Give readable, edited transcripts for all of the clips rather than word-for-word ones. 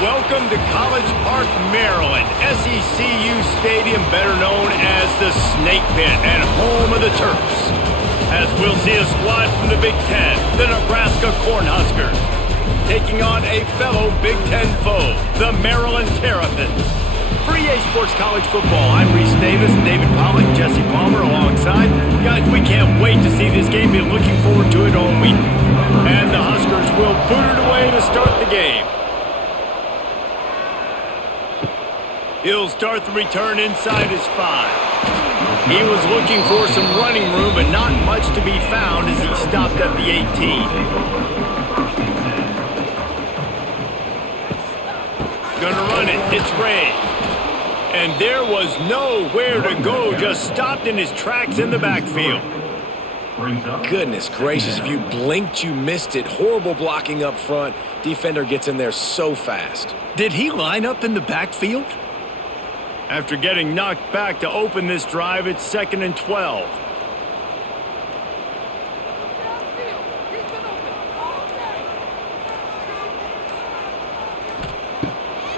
Welcome to College Park, Maryland, SECU Stadium, better known as the Snake Pit and home of the Terps. As we'll see a squad from the Big Ten, the Nebraska Cornhuskers, taking on a fellow Big Ten foe, the Maryland Terrapins. For EA Sports College Football, I'm Reese Davis and David Pollock, Jesse Palmer alongside. Guys, we can't wait to see this game. Be looking forward to it all week. And the Huskers will boot it away to start the game. He'll start the return inside his 5. He was looking for some running room, but not much to be found as he stopped at the 18. Gonna run it. It's Ray. And there was nowhere to go, just stopped in his tracks in the backfield. Goodness gracious, if you blinked, you missed it. Horrible blocking up front. Defender gets in there so fast. Did he line up in the backfield? After getting knocked back to open this drive, it's 2nd and 12.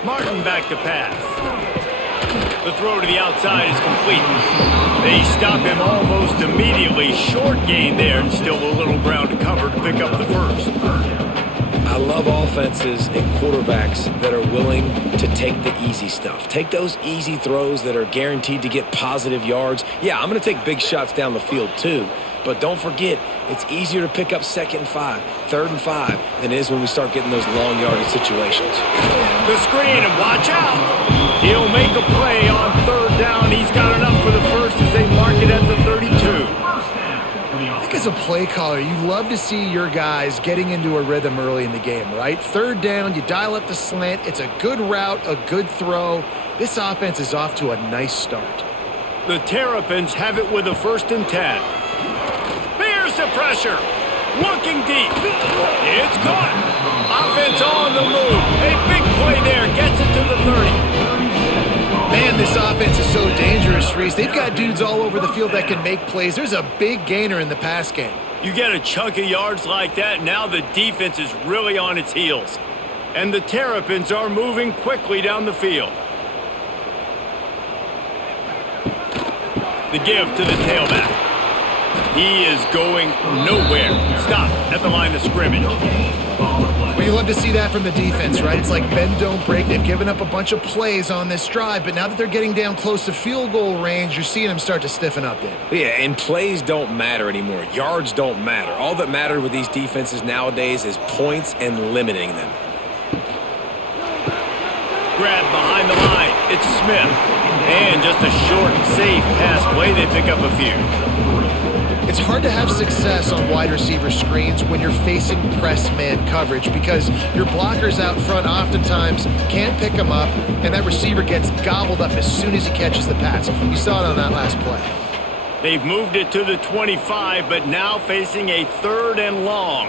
Martin back to pass. The throw to the outside is complete. They stop him almost immediately. Short gain there and still a little ground to cover to pick up the first. I love offenses and quarterbacks that are willing to take the easy stuff. Take those easy throws that are guaranteed to get positive yards. Yeah, I'm going to take big shots down the field too. But don't forget, it's easier to pick up 2nd and 5, 3rd and 5 than it is when we start getting those long yardage situations. The screen, and watch out! He'll make a play on 3rd down. He's got enough for the first as they mark it at the 32. I think as a play caller, you love to see your guys getting into a rhythm early in the game, right? 3rd down, you dial up the slant. It's a good route, a good throw. This offense is off to a nice start. The Terrapins have it with a 1st and 10. Here's the pressure. Looking deep. It's caught. Offense on the move. A big play there. Gets it to the 30. Man, this offense is so dangerous, Reese. They've got dudes all over the field that can make plays. There's a big gainer in the pass game. You get a chunk of yards like that, now the defense is really on its heels. And the Terrapins are moving quickly down the field. The give to the tailback. He is going nowhere. Stop at the line of scrimmage. Well, you love to see that from the defense, right? It's like bend, don't break. They've given up a bunch of plays on this drive, but now that they're getting down close to field goal range, you're seeing them start to stiffen up there. Yeah, and plays don't matter anymore. Yards don't matter. All that matters with these defenses nowadays is points and limiting them. Grab behind the line. It's Smith. And just a short, safe pass play. They pick up a few. It's hard to have success on wide receiver screens when you're facing press man coverage because your blockers out front oftentimes can't pick them up, and that receiver gets gobbled up as soon as he catches the pass. You saw it on that last play. They've moved it to the 25, but now facing a 3rd and long.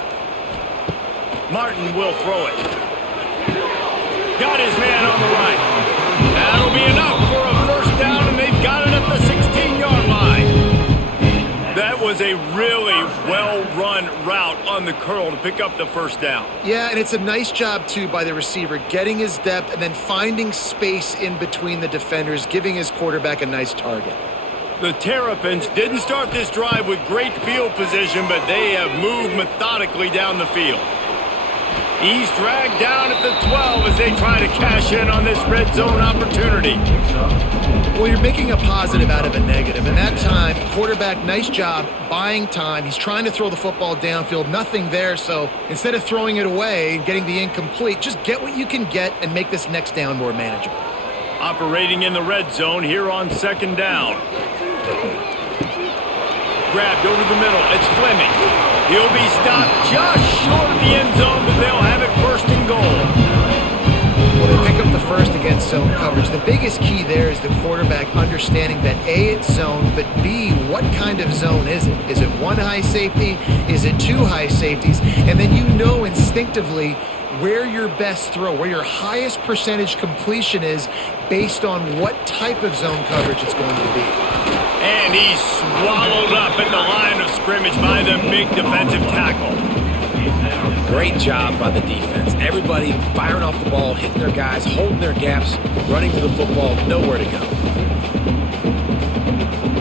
Martin will throw it. Got his man on the right. That'll be enough for a 1st down, and they've got it at the 16-yard line. That was a really well-run route on the curl to pick up the 1st down. Yeah, and it's a nice job, too, by the receiver, getting his depth and then finding space in between the defenders, giving his quarterback a nice target. The Terrapins didn't start this drive with great field position, but they have moved methodically down the field. He's dragged down at the 12 as they try to cash in on this red zone opportunity. Well, you're making a positive out of a negative. And that time, quarterback, nice job buying time. He's trying to throw the football downfield. Nothing there. So instead of throwing it away and getting the incomplete, just get what you can get and make this next down more manageable. Operating in the red zone here on 2nd down. Grabbed over the middle. It's Fleming. He'll be stopped just short of the end zone, but they'll have it 1st and goal. Well, they pick up the 1st against zone coverage. The biggest key there is the quarterback understanding that A, it's zone, but B, what kind of zone is it? Is it 1 high safety? Is it 2 high safeties? And then you know instinctively where your best throw, where your highest percentage completion is based on what type of zone coverage it's going to be. And he's swallowed up at the line of scrimmage by the big defensive tackle. Great job by the defense. Everybody firing off the ball, hitting their guys, holding their gaps, running to the football, nowhere to go.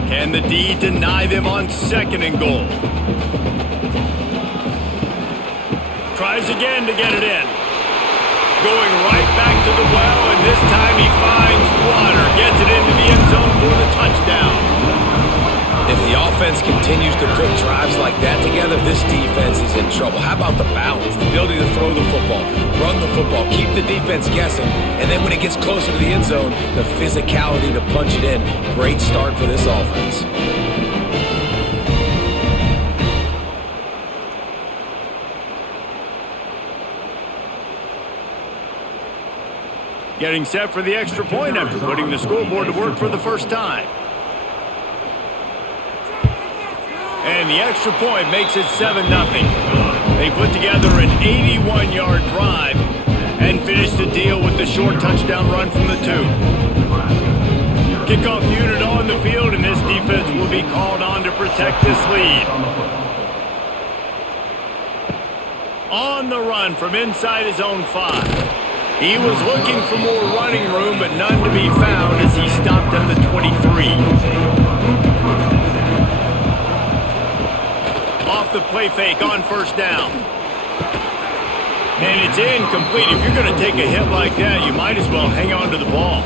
Can the D deny them on 2nd and goal? Tries again to get it in. Going right back to the well, and this time he finds water. Gets it into the end zone for the touchdown. If the offense continues to put drives like that together, this defense is in trouble. How about the balance, the ability to throw the football, run the football, keep the defense guessing, and then when it gets closer to the end zone, the physicality to punch it in. Great start for this offense. Getting set for the extra point after putting the scoreboard to work for the first time. And the extra point makes it 7-0. They put together an 81-yard drive and finish the deal with the short touchdown run from the 2. Kickoff unit on the field, and this defense will be called on to protect this lead. On the run from inside his own 5. He was looking for more running room, but none to be found as he stopped at the 23. Off the play fake on 1st down. And it's incomplete. If you're going to take a hit like that, you might as well hang on to the ball.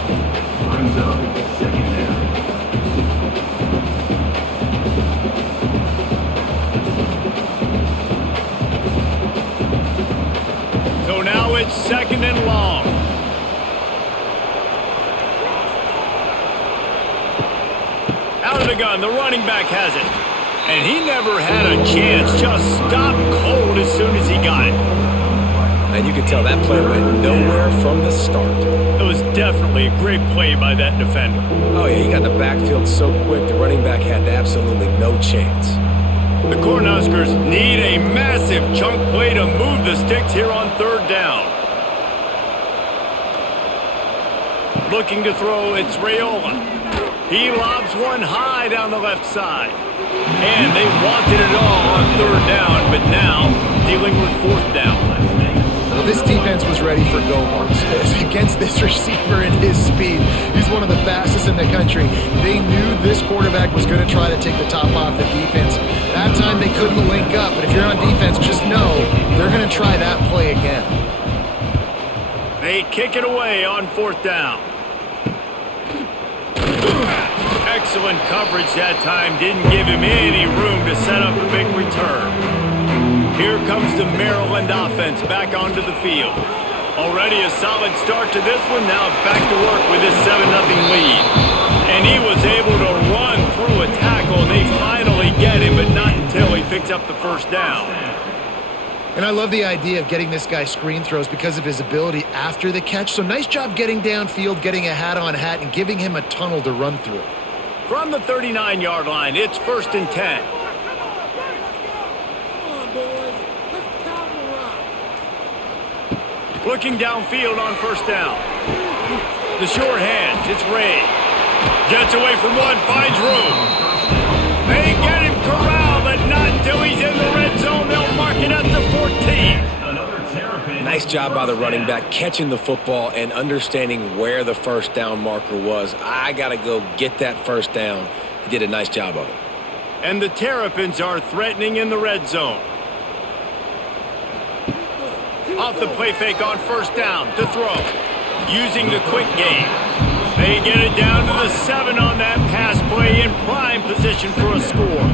So now it's 2nd and long. Out of the gun, the running back has it. And he never had a chance, just stopped cold as soon as he got it. And you can tell that play went nowhere from the start. It was definitely a great play by that defender. Oh, yeah, he got in the backfield so quick, the running back had absolutely no chance. The Cornhuskers need a massive chunk play to move the sticks here on 3rd down. Looking to throw, it's Raiola. He lobs one high down the left side. And they wanted it all on 3rd down, but now dealing with 4th down. Well, this defense was ready for go marks. Against this receiver and his speed, he's one of the fastest in the country. They knew this quarterback was going to try to take the top off the defense. That time they couldn't link up, but if you're on defense, just know they're going to try that play again. They kick it away on 4th down. Excellent coverage that time. Didn't give him any room to set up a big return. Here comes the Maryland offense back onto the field. Already a solid start to this one. Now back to work with his 7-0 lead. And he was able to run through a tackle. They finally get him, but not until he picks up the 1st down. And I love the idea of getting this guy screen throws because of his ability after the catch. So nice job getting downfield, getting a hat-on-hat, and giving him a tunnel to run through. From the 39-yard line, it's 1st and 10. Looking downfield on 1st down. The short hands, it's Ray. Gets away from one, finds room. They get him corralled, but not until he's in the red zone. They'll mark it at the 14. Nice job by the running back, catching the football and understanding where the 1st down marker was. I got to go get that 1st down. He did a nice job of it. And the Terrapins are threatening in the red zone. Off the play fake on 1st down to throw. Using the quick game. They get it down to the 7 on that pass play in prime position for a score.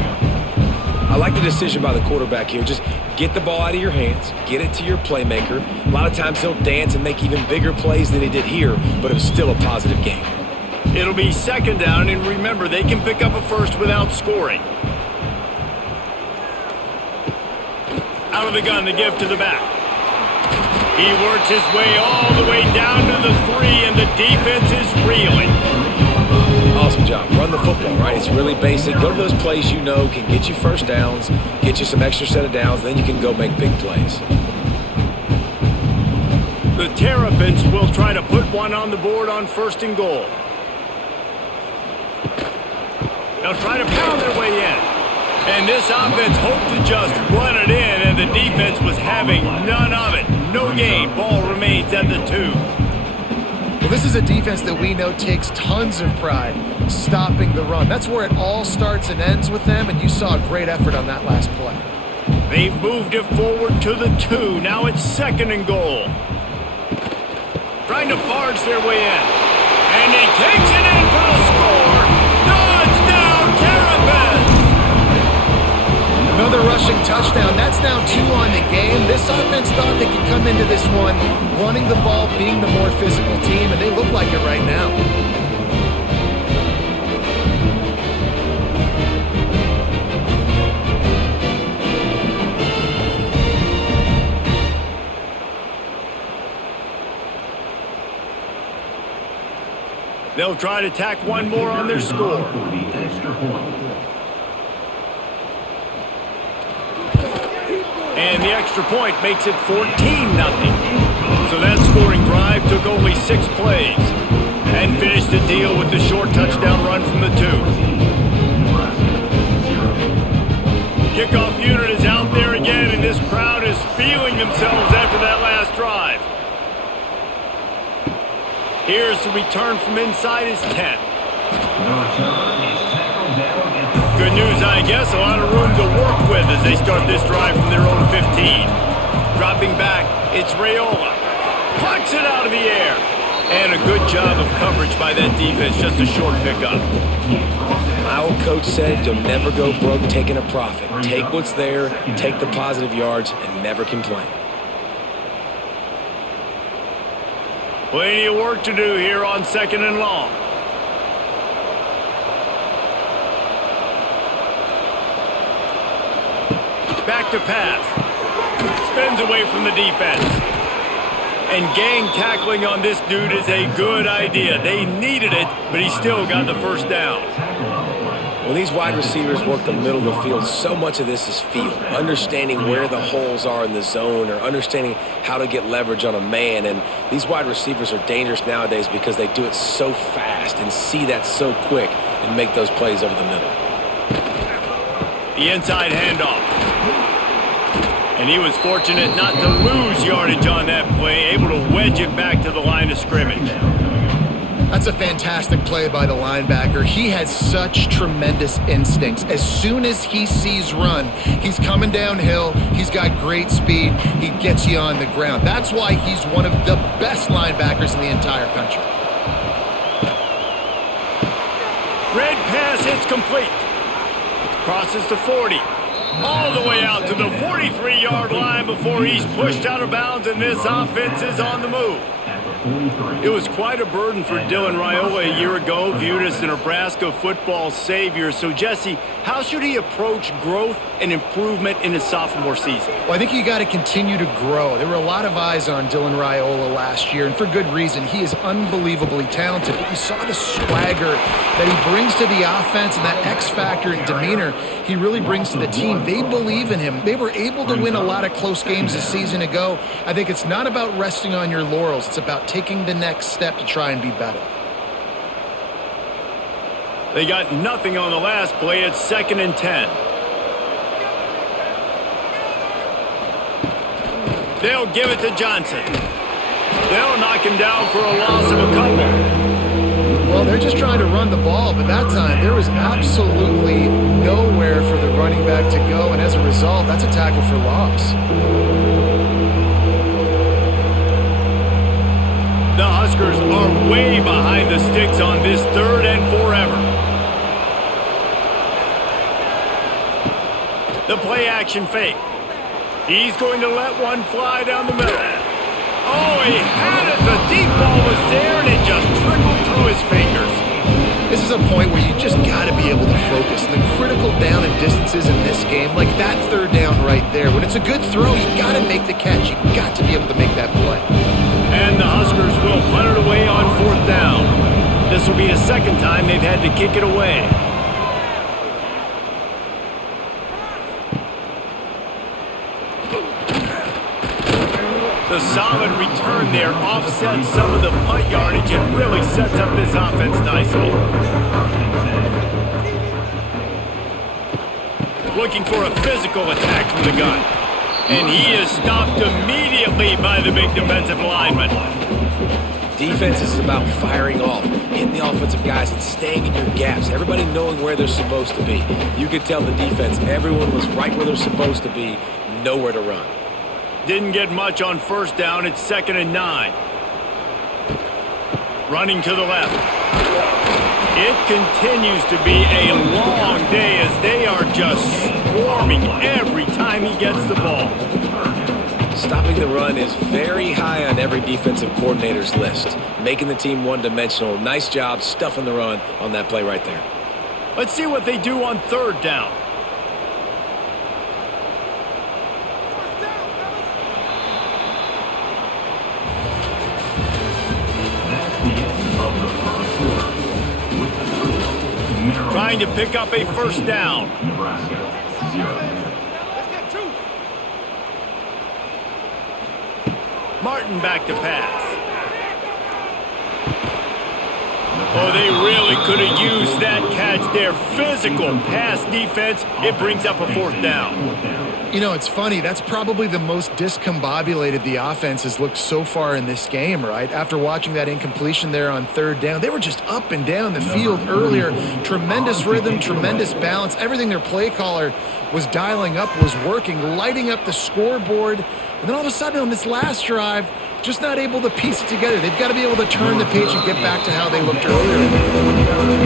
I like the decision by the quarterback here. Just get the ball out of your hands, get it to your playmaker. A lot of times he'll dance and make even bigger plays than he did here, but it was still a positive game. It'll be 2nd down, and remember, they can pick up a 1st without scoring. Out of the gun, the give to the back. He works his way all the way down to the 3, and the defense is reeling. Awesome job. Run the football, right? It's really basic. Go to those plays you know can get you 1st downs, get you some extra set of downs, then you can go make big plays. The Terrapins will try to put one on the board on 1st and goal. They'll try to pound their way in. And this offense hoped to just run it in, and the defense was having none of it. No gain. Ball remains at the 2. Well, this is a defense that we know takes tons of pride stopping the run. That's where it all starts and ends with them, and you saw a great effort on that last play. They've moved it forward to the 2. Now it's 2nd and goal. Trying to barge their way in. And he takes it in for the score. Touchdown, Terrapins! Another rushing touchdown. That's now 2 on the game. This offense thought they could come into this one running the ball, being the more physical team, and they look like it right now. They'll try to tack one more on their score. And the extra point makes it 14-0. So that scoring drive took only 6 plays and finished the deal with the short touchdown run from the 2. Kickoff unit is out there again, and this crowd is feeling themselves after that last drive. Here's the return from inside his 10. Good news, I guess. A lot of room to work with as they start this drive from their own 15. Dropping back, it's Raiola. Plucks it out of the air. And a good job of coverage by that defense. Just a short pickup. My old coach said you'll never go broke taking a profit. Take what's there, take the positive yards, and never complain. Plenty of work to do here on 2nd and long. Back to pass. Spins away from the defense. And gang tackling on this dude is a good idea. They needed it, but he still got the first down. When these wide receivers work the middle of the field, so much of this is feel. Understanding where the holes are in the zone or understanding how to get leverage on a man. And these wide receivers are dangerous nowadays because they do it so fast and see that so quick and make those plays over the middle. The inside handoff. And he was fortunate not to lose yardage on that play, able to wedge it back to the line of scrimmage. That's a fantastic play by the linebacker. He has such tremendous instincts. As soon as he sees run, he's coming downhill. He's got great speed. He gets you on the ground. That's why he's one of the best linebackers in the entire country. Red pass hits complete. Crosses the 40. All the way out to the 43-yard line before he's pushed out of bounds, and this offense is on the move. It was quite a burden for Dylan Raiola a year ago, viewed as the Nebraska football savior. So, Jesse, how should he approach growth and improvement in his sophomore season? Well, I think you got to continue to grow. There were a lot of eyes on Dylan Raiola last year, and for good reason. He is unbelievably talented, but you saw the swagger that he brings to the offense and that X factor and demeanor he really brings to the team. They believe in him. They were able to win a lot of close games a season ago. I think it's not about resting on your laurels. It's about taking the next step to try and be better. They got nothing on the last play. It's 2nd and 10. They'll give it to Johnson. They'll knock him down for a loss of a couple. Well, they're just trying to run the ball, but that time there was absolutely nowhere for the running back to go, and as a result, that's a tackle for loss. The Huskers are way behind the sticks on this 3rd and forever. The play action fake. He's going to let one fly down the middle. Oh, he had it. The deep ball was there, and it just trickled through his fingers. This is a point where you just got to be able to focus. The critical down and distances in this game, like that 3rd down right there. When it's a good throw, you got to make the catch. You got to be able to make that play. And the Huskers will punt it away on 4th down. This will be the 2nd time they've had to kick it away. The solid return there offsets some of the punt yardage and really sets up this offense nicely. Looking for a physical attack from the gun. And he is stopped immediately by the big defensive lineman. Defense is about firing off, hitting the offensive guys, and staying in your gaps. Everybody knowing where they're supposed to be. You could tell the defense, everyone was right where they're supposed to be, nowhere to run. Didn't get much on first down. It's 2nd and 9. Running to the left. It continues to be a long day as they are just swarming every time he gets the ball. Stopping the run is very high on every defensive coordinator's list. Making the team one-dimensional. Nice job stuffing the run on that play right there. Let's see what they do on 3rd down. Trying to pick up a 1st down. Nebraska, 0. Martin back to pass. Oh, they really could have used that catch there. Physical pass defense. It brings up a 4th down. You know, it's funny. That's probably the most discombobulated the offense has looked so far in this game, right? After watching that incompletion there on 3rd down, they were just up and down the field earlier. Tremendous rhythm, tremendous balance. Everything their play caller was dialing up was working, lighting up the scoreboard. And then all of a sudden on this last drive, just not able to piece it together. They've got to be able to turn the page and get back to how they looked earlier.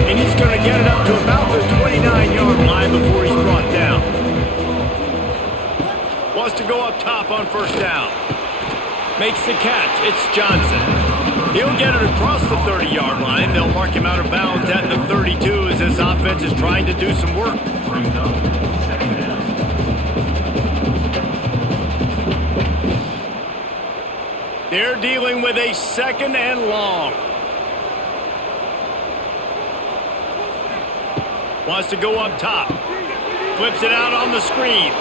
And he's going to get it up to about the 29-yard line before he's brought down. Wants to go up top on 1st down. Makes the catch. It's Johnson. He'll get it across the 30-yard line. They'll mark him out of bounds at the 32 as this offense is trying to do some work. They're dealing with a 2nd and long. Wants to go up top. Flips it out on the screen.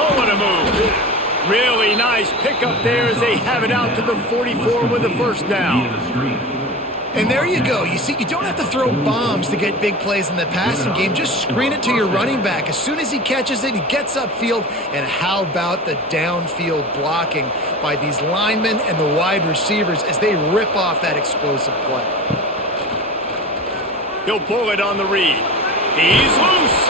Oh, what a move. Really nice pickup there as they have it out to the 44 with the 1st down. And there you go. You see, you don't have to throw bombs to get big plays in the passing game. Just screen it to your running back. As soon as he catches it, he gets upfield. And how about the downfield blocking by these linemen and the wide receivers as they rip off that explosive play. He'll pull it on the read. He's loose.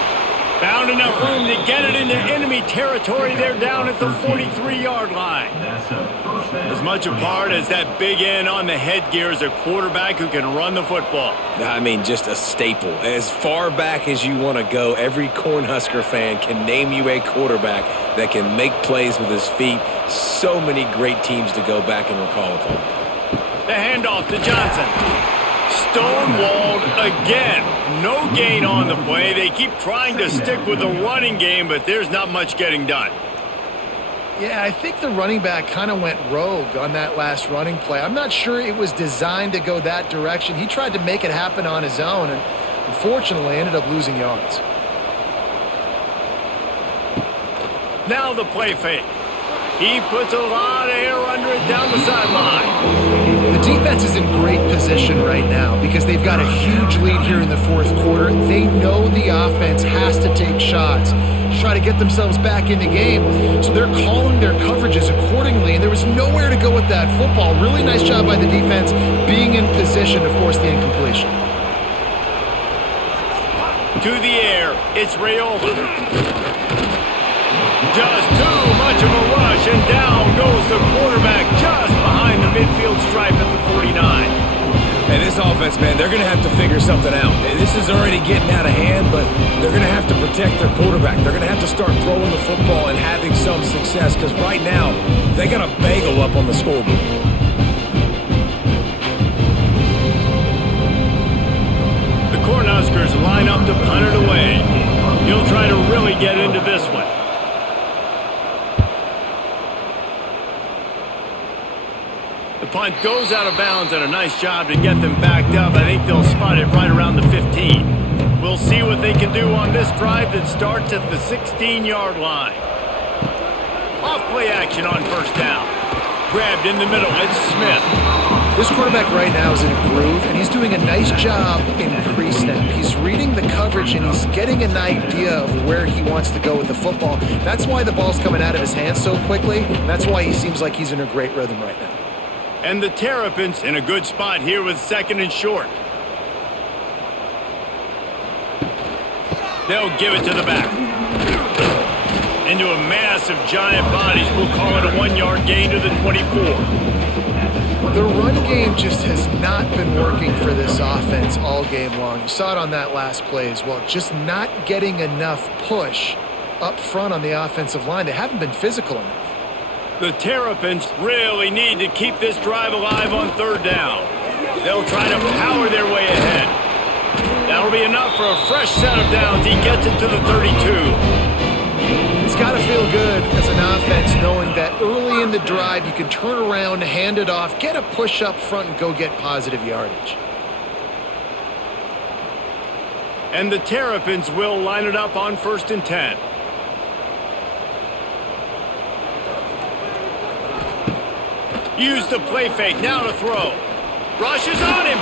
Found enough room to get it into enemy territory. They're down at the 43-yard line. As much a part as that big end on the headgear is a quarterback who can run the football. I mean, just a staple. As far back as you want to go, every Cornhusker fan can name you a quarterback that can make plays with his feet. So many great teams to go back and recall upon. The handoff to Johnson. Stonewalled again. No gain on the play. They keep trying to stick with the running game, but there's not much getting done. Yeah, I think the running back kind of went rogue on that last running play. I'm not sure it was designed to go that direction. He tried to make it happen on his own and unfortunately ended up losing yards. Now the play fake. He puts a lot of air under it down the sideline. The defense is in great position right now because they've got a huge lead here in the 4th quarter. They know the offense has to take shots to try to get themselves back in the game. So they're calling their coverages accordingly, and there was nowhere to go with that football. Really nice job by the defense being in position to force the incompletion. To the air, it's Rayola. Just too much of a rush, and down goes the quarterback just behind the midfield stripe at the 49. And this offense, man, they're going to have to figure something out. This is already getting out of hand, but they're going to have to protect their quarterback. They're going to have to start throwing the football and having some success because right now they got a bagel up on the scoreboard. The Cornhuskers line up to punt it away. He'll try to really get into this one. The punt goes out of bounds, and a nice job to get them backed up. I think they'll spot it right around the 15. We'll see what they can do on this drive that starts at the 16-yard line. Off play action on 1st down. Grabbed in the middle, it's Smith. This quarterback right now is in a groove, and he's doing a nice job in pre-snap. He's reading the coverage, and he's getting an idea of where he wants to go with the football. That's why the ball's coming out of his hands so quickly. That's why he seems like he's in a great rhythm right now. And the Terrapins in a good spot here with 2nd and short. They'll give it to the back. Into a mass of giant bodies. We'll call it a 1-yard gain to the 24. The run game just has not been working for this offense all game long. You saw it on that last play as well. Just not getting enough push up front on the offensive line. They haven't been physical enough. The Terrapins really need to keep this drive alive on 3rd down. They'll try to power their way ahead. That'll be enough for a fresh set of downs. He gets it to the 32. It's got to feel good as an offense knowing that early in the drive you can turn around, hand it off, get a push up front, and go get positive yardage. And the Terrapins will line it up on 1st and 10. Use the play fake, now to throw. Rushes on him.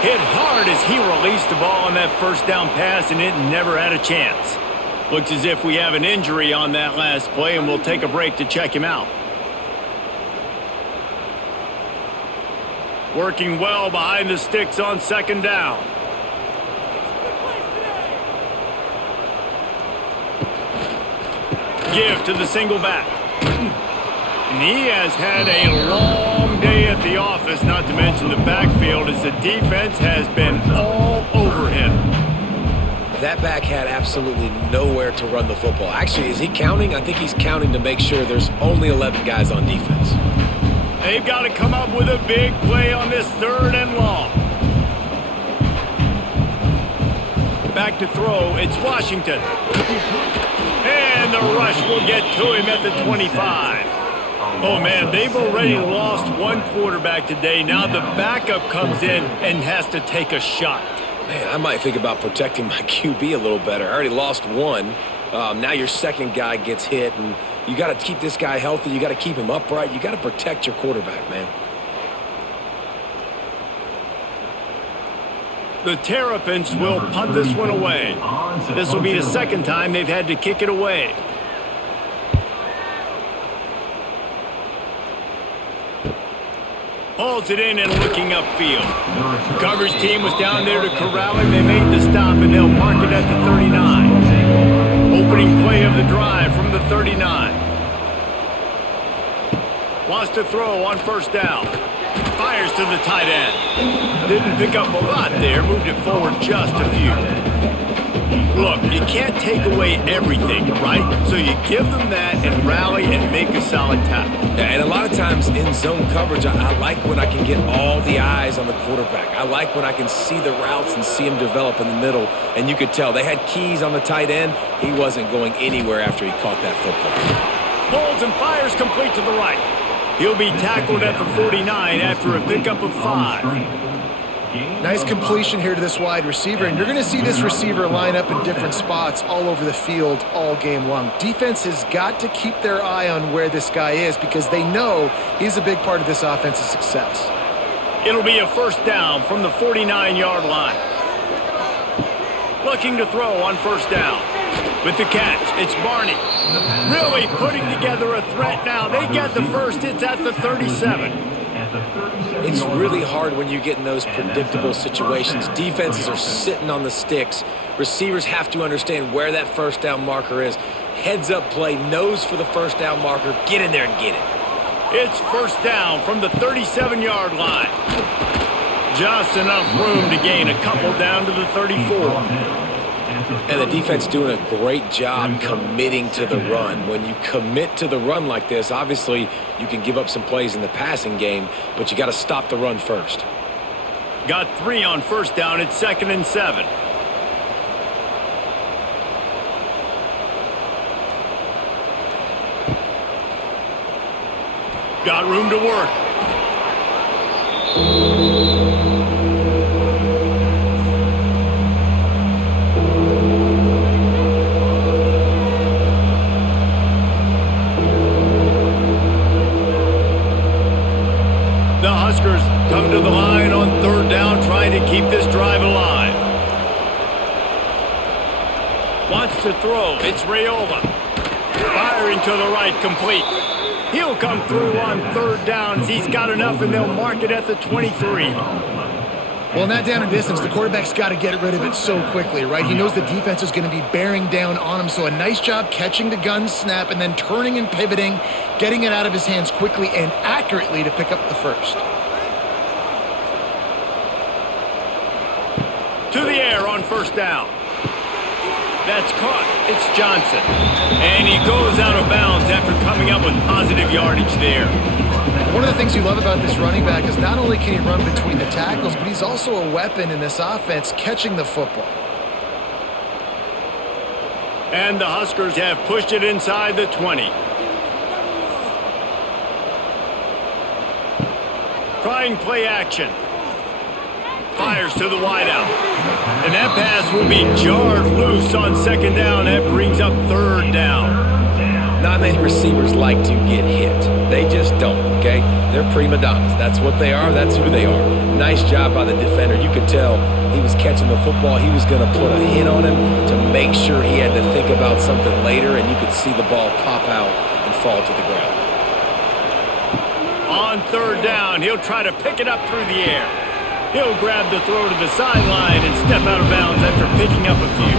Hit hard as he released the ball on that 1st down pass, and it never had a chance. Looks as if we have an injury on that last play, and we'll take a break to check him out. Working well behind the sticks on 2nd down. Give to the single back. And he has had a long day at the office, not to mention the backfield, as the defense has been all over him. That back had absolutely nowhere to run the football. Actually, is he counting? I think he's counting to make sure there's only 11 guys on defense. They've got to come up with a big play on this 3rd and long. Back to throw, it's Washington. And the rush will get to him at the 25. Oh, man, they've already lost one quarterback today. Now the backup comes in and has to take a shot. Man, I might think about protecting my QB a little better. I already lost one. Now your 2nd guy gets hit, and you got to keep this guy healthy. You got to keep him upright. You got to protect your quarterback, man. The Terrapins will punt this one away. This will be the 2nd time they've had to kick it away. Hauls it in and looking upfield. The coverage team was down there to corral him. They made the stop, and they'll mark it at the 39. Opening play of the drive from the 39. Wants to throw on 1st down. Fires to the tight end. Didn't pick up a lot there. Moved it forward just a few. Look, you can't take away everything, right? So you give them that and rally and make a solid tackle. Yeah, and a lot of times in zone coverage, I like when I can get all the eyes on the quarterback. I like when I can see the routes and see him develop in the middle. And you could tell they had keys on the tight end. He wasn't going anywhere after he caught that football. Pulls and fires complete to the right. He'll be tackled at the 49 after a pickup of 5. Nice completion here to this wide receiver, and you're going to see this receiver line up in different spots all over the field all game long. Defense has got to keep their eye on where this guy is because they know he's a big part of this offense's success. It'll be a 1st down from the 49-yard line. Looking to throw on 1st down. With the catch, it's Barney. Really putting together a threat now. They get the first. It's at the 37. It's really hard when you get in those predictable situations. Defenses are sitting on the sticks. Receivers have to understand where that 1st down marker is. Heads up play, nose for the 1st down marker. Get in there and get it. It's 1st down from the 37-yard line. Just enough room to gain a couple down to the 34. And the defense doing a great job committing to the run. When you commit to the run like this, obviously you can give up some plays in the passing game, but you got to stop the run first. Got 3 on 1st down. It's 2nd and 7. Got room to work. The Huskers come to the line on third down, trying to keep this drive alive. Wants to throw. It's Rayola. Firing to the right, complete. He'll come through on third down as he's got enough, and they'll mark it at the 23. Well, in that down and distance, the quarterback's got to get rid of it so quickly, right? He knows the defense is going to be bearing down on him, so a nice job catching the gun snap and then turning and pivoting, getting it out of his hands quickly and accurately to pick up the first. To the air on first down. That's caught. It's Johnson. And he goes out of bounds after coming up with positive yardage there. One of the things you love about this running back is not only can he run between the tackles, but he's also a weapon in this offense catching the football. And the Huskers have pushed it inside the 20. Trying play action. Fires to the wideout. And that pass will be jarred loose on second down. That brings up third down. Not many receivers like to get hit. They just don't, okay? They're prima donnas. That's what they are. That's who they are. Nice job by the defender. You could tell he was catching the football. He was going to put a hit on him to make sure he had to think about something later, and you could see the ball pop out and fall to the ground. On third down, he'll try to pick it up through the air. He'll grab the throw to the sideline and step out of bounds after picking up a few.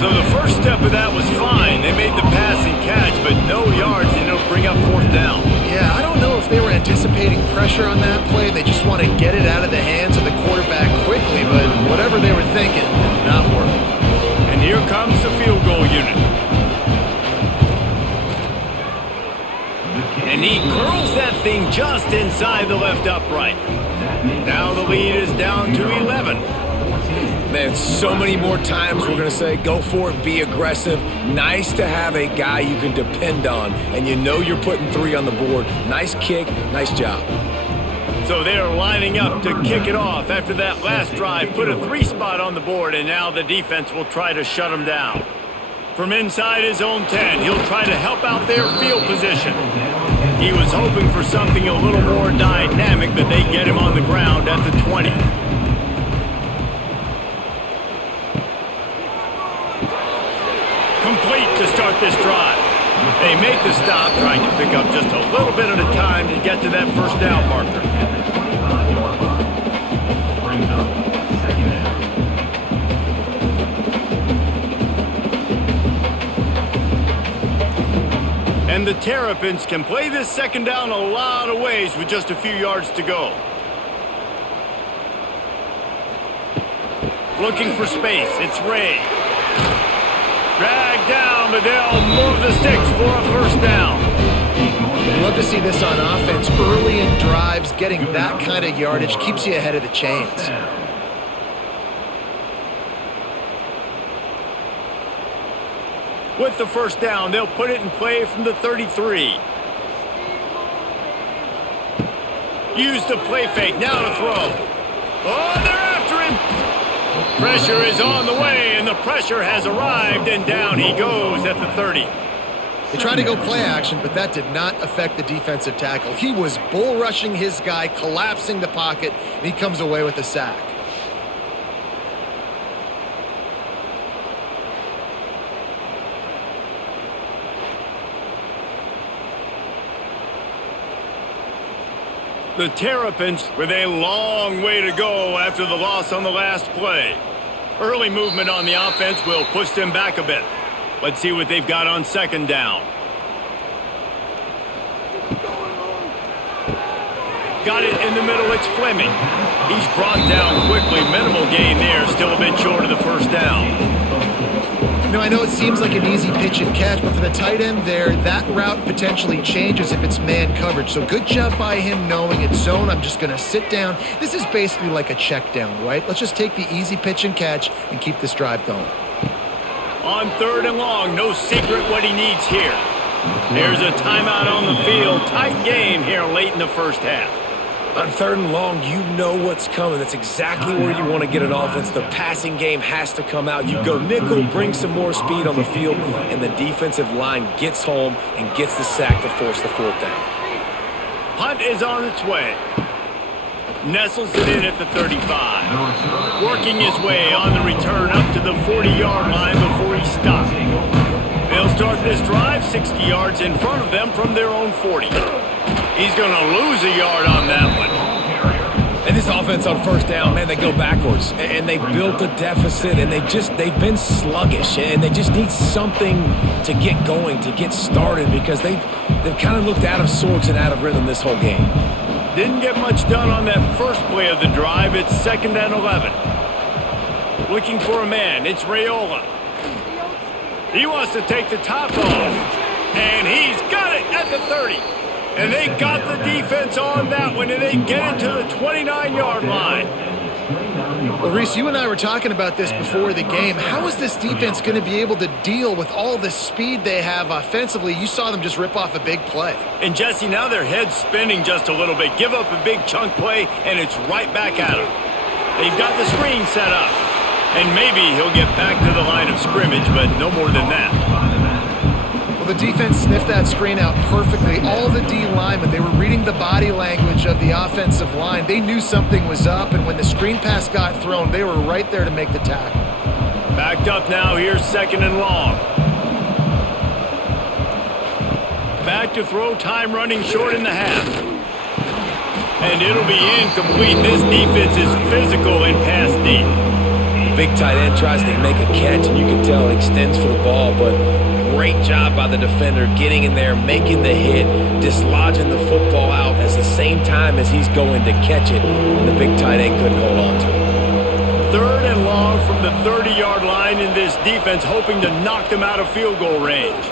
So the first step of that was fine. They made the pass and catch, but no yards, and it'll bring up fourth down. Yeah, I don't know if they were anticipating pressure on that play. They just want to get it out of the hands of the quarterback quickly, but whatever they were thinking did not work. And here comes the field goal unit. And he curls that thing just inside the left upright. Now the lead is down to 11. Man, so many more times we're going to say, go for it, be aggressive. Nice to have a guy you can depend on, and you know you're putting 3 on the board. Nice kick, nice job. So they're lining up to kick it off after that last drive. Put a 3 spot on the board, and now the defense will try to shut him down. From inside his own 10, he'll try to help out their field position. He was hoping for something a little more dynamic, but they get him on the ground at the 20. Complete to start this drive. They make the stop, trying to pick up just a little bit at a time to get to that first down marker. Brings up second down. And the Terrapins can play this second down a lot of ways with just a few yards to go. Looking for space. It's Ray. Dragged down, but they'll move the sticks for a first down. Love to see this on offense. Early in drives, getting that kind of yardage keeps you ahead of the chains. With the first down, they'll put it in play from the 33. Use the play fake, now to throw. Oh, they're after him. Pressure is on the way, and the pressure has arrived, and down he goes at the 30. They tried to go play action, but that did not affect the defensive tackle. He was bull rushing his guy, collapsing the pocket, and he comes away with a sack. The Terrapins with a long way to go after the loss on the last play. Early movement on the offense will push them back a bit. Let's see what they've got on second down. Got it in the middle, it's Fleming. He's brought down quickly. Minimal gain there, still a bit short of the first down. You know, I know it seems like an easy pitch and catch, but for the tight end there, that route potentially changes if it's man coverage. So good job by him knowing it's zone. I'm just going to sit down. This is basically like a check down, right? Let's just take the easy pitch and catch and keep this drive going. On third and long, no secret what he needs here. There's a timeout on the field. Tight game here late in the first half. On third and long, you know what's coming. That's exactly where you want to get an offense. The passing game has to come out. You go nickel, bring some more speed on the field, and the defensive line gets home and gets the sack to force the fourth down. Hunt is on its way. Nestles it in at the 35. Working his way on the return up to the 40-yard line before he stopped. They'll start this drive 60 yards in front of them from their own 40. He's going to lose a yard on that one. And this offense on first down, man, they go backwards. And they built a deficit, and they've been sluggish. And they just need something to get going, to get started, because they've kind of looked out of sorts and out of rhythm this whole game. Didn't get much done on that first play of the drive. It's 2nd and 11. Looking for a man. It's Raiola. He wants to take the top off. And he's got it at the 30. And they got the defense on that one, and they get it to the 29-yard line. Well, Reese, you and I were talking about this before the game. How is this defense going to be able to deal with all the speed they have offensively? You saw them just rip off a big play. And, Jesse, now their head's spinning just a little bit. Give up a big chunk play, and it's right back at them. They've got the screen set up. And maybe he'll get back to the line of scrimmage, but no more than that. Well, the defense sniffed that screen out perfectly. All the D linemen, they were reading the body language of the offensive line. They knew something was up, and when the screen pass got thrown, they were right there to make the tackle. Backed up now, here's 2nd and long. Back to throw, time running short in the half. And it'll be incomplete. This defense is physical in pass deep. Big tight end tries to make a catch, and you can tell it extends for the ball, but great job by the defender getting in there, making the hit, dislodging the football out at the same time as he's going to catch it, and the big tight end couldn't hold on to it. 3rd and long from the 30-yard line in this defense, hoping to knock them out of field goal range.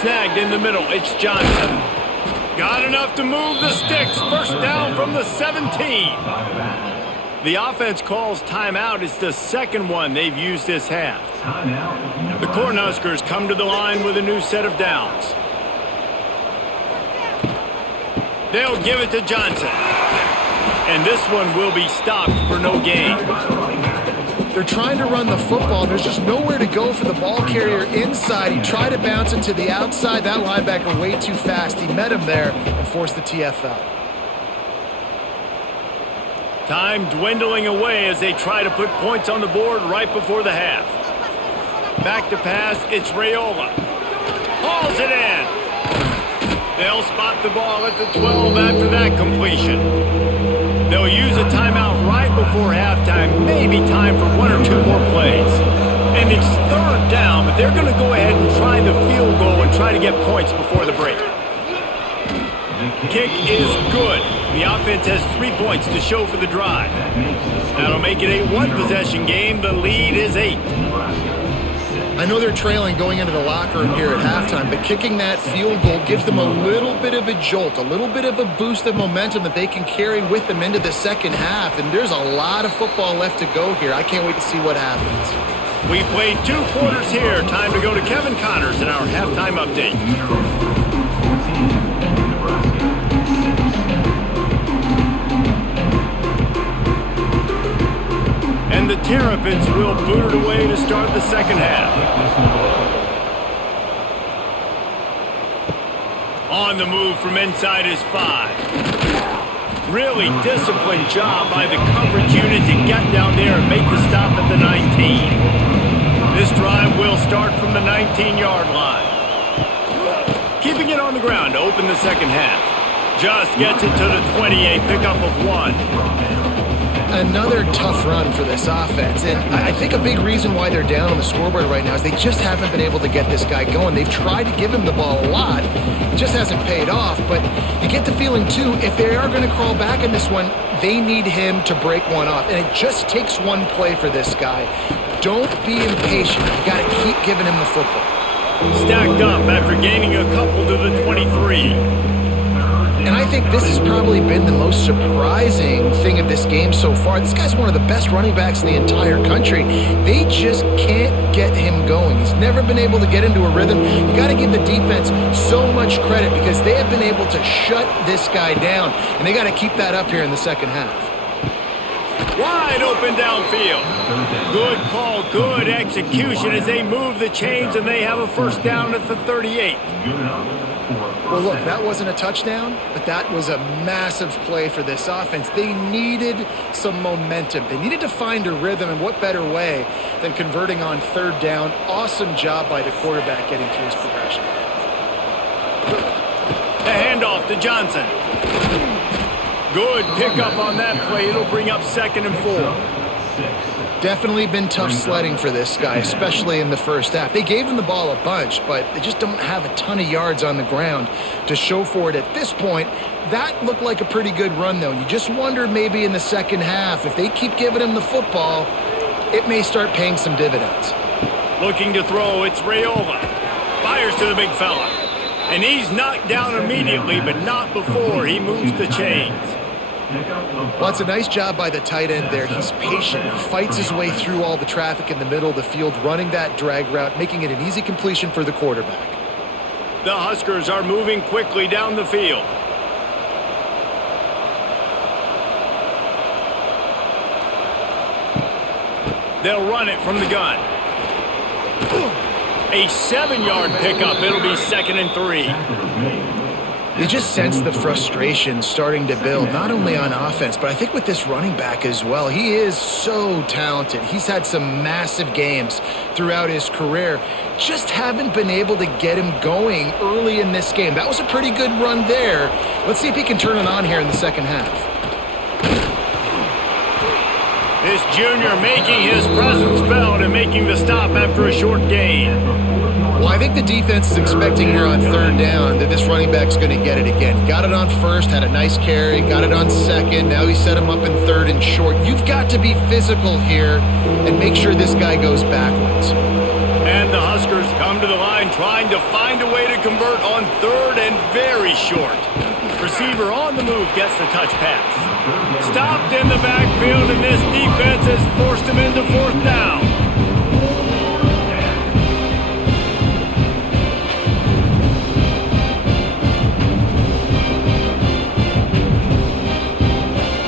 Snagged in the middle, it's Johnson. Got enough to move the sticks. First down from the 17. The offense calls timeout. It's the second one they've used this half. The Cornhuskers come to the line with a new set of downs. They'll give it to Johnson. And this one will be stopped for no gain. They're trying to run the football. There's just nowhere to go for the ball carrier inside. He tried to bounce it to the outside. That linebacker way too fast. He met him there and forced the TFL. Time dwindling away as they try to put points on the board right before the half. Back to pass, it's Raiola. Hauls it in. They'll spot the ball at the 12 after that completion. They'll use a timeout right before halftime, maybe time for 1 or 2 more plays. And it's 3rd down, but they're going to go ahead and try the field goal and try to get points before the break. Kick is good. The offense has 3 points to show for the drive. That'll make it a 1-possession game. The lead is 8. I know they're trailing going into the locker room here at halftime, but kicking that field goal gives them a little bit of a jolt, a little bit of a boost of momentum that they can carry with them into the second half. And there's a lot of football left to go here. I can't wait to see what happens. We've played 2 quarters here. Time to go to Kevin Connors in our halftime update. And the Terrapins will boot it away to start the second half. On the move from inside his 5. Really disciplined job by the coverage unit to get down there and make the stop at the 19. This drive will start from the 19-yard line. Keeping it on the ground to open the second half. Just gets it to the 28, pickup of 1. Another tough run for this offense, and I think a big reason why they're down on the scoreboard right now is they just haven't been able to get this guy going. They've tried to give him the ball a lot. It just hasn't paid off, but you get the feeling, too, if they are going to crawl back in this one, they need him to break one off, and it just takes one play for this guy. Don't be impatient. You got to keep giving him the football. Stacked up after gaining a couple to the 23. And I think this has probably been the most surprising thing of this game so far. This guy's one of the best running backs in the entire country. They just can't get him going. He's never been able to get into a rhythm. You got to give the defense so much credit because they have been able to shut this guy down, and they got to keep that up here in the second half. Wide open downfield. Good call, good execution as they move the chains, and they have a first down at the 38. Well, look, that wasn't a touchdown, but that was a massive play for this offense. They needed some momentum. They needed to find a rhythm, and what better way than converting on third down. Awesome job by the quarterback getting through his progression. The handoff to Johnson. Good pickup on that play. It'll bring up 2nd and 4. Definitely been tough sledding for this guy, especially in the first half. They gave him the ball a bunch, but they just don't have a ton of yards on the ground to show for it at this point. That looked like a pretty good run, though. You just wonder maybe in the second half, if they keep giving him the football, it may start paying some dividends. Looking to throw, it's Rayola. Fires to the big fella. And he's knocked down immediately, but not before he moves the chains. Well, it's a nice job by the tight end there. He's patient. He fights his way through all the traffic in the middle of the field, running that drag route, making it an easy completion for the quarterback. The Huskers are moving quickly down the field. They'll run it from the gun. A 7-yard pickup. It'll be 2nd and 3. You just sense the frustration starting to build, not only on offense, but I think with this running back as well. He is so talented. He's had some massive games throughout his career. Just haven't been able to get him going early in this game. That was a pretty good run there. Let's see if he can turn it on here in the second half. This junior making his presence felt and making the stop after a short gain. Well, I think the defense is expecting here on third down that this running back's going to get it again. Got it on first, had a nice carry, got it on second. Now he set him up in third and short. You've got to be physical here and make sure this guy goes backwards. And the Huskers come to the line trying to find a way to convert on third and very short. Receiver on the move gets the touch pass. Stopped in the backfield, and this defense has forced him into 4th down.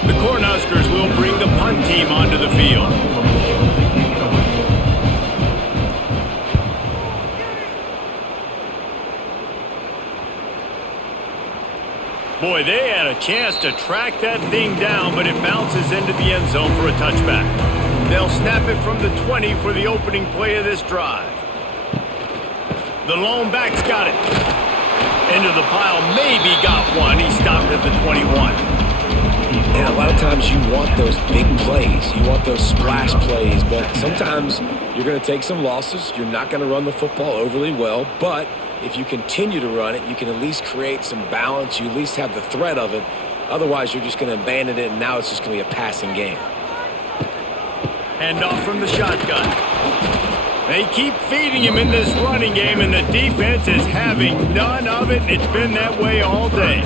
The Cornhuskers will bring the punt team onto the field. Boy, they had a chance to track that thing down, but it bounces into the end zone for a touchback. They'll snap it from the 20 for the opening play of this drive. The lone back's got it. Into the pile, maybe got one. He stopped at the 21. And a lot of times you want those big plays. You want those splash plays, but sometimes you're going to take some losses. You're not going to run the football overly well, but if you continue to run it, you can at least create some balance. You at least have the threat of it. Otherwise, you're just going to abandon it, and now it's just going to be a passing game. Hand off from the shotgun. They keep feeding him in this running game, and the defense is having none of it. It's been that way all day.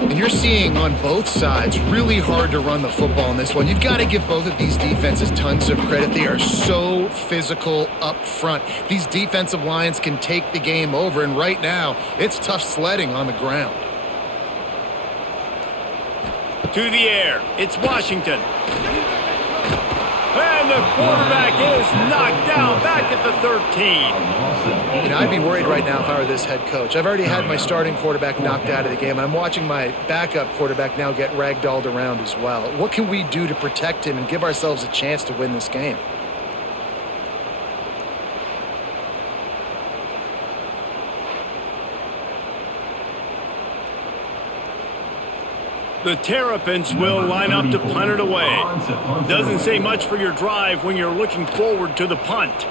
And you're seeing on both sides really hard to run the football in this one. You've got to give both of these defenses tons of credit. They are so physical up front. These defensive lines can take the game over, and right now it's tough sledding on the ground. To the air, it's Washington. And the quarterback is knocked down back at the 13. You know, I'd be worried right now if I were this head coach. I've already had my starting quarterback knocked out of the game, and I'm watching my backup quarterback now get ragdolled around as well. What can we do to protect him and give ourselves a chance to win this game? The Terrapins will line up to punt it away. Doesn't say much for your drive when you're looking forward to the punt.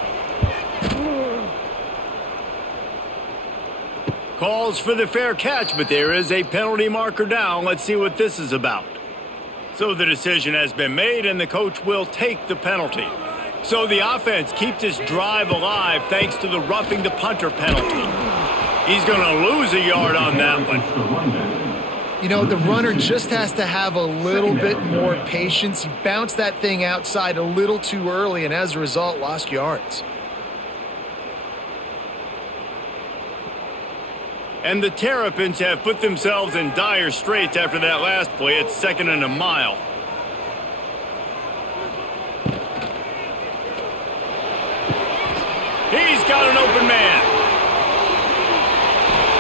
Calls for the fair catch, but there is a penalty marker down. Let's see what this is about. So the decision has been made, and the coach will take the penalty. So the offense keeps this drive alive thanks to the roughing the punter penalty. He's going to lose a yard on that one. You know, the runner just has to have a little bit more patience. He bounced that thing outside a little too early, and as a result, lost yards. And the Terrapins have put themselves in dire straits after that last play. It's 2nd and a mile. He's got an open man.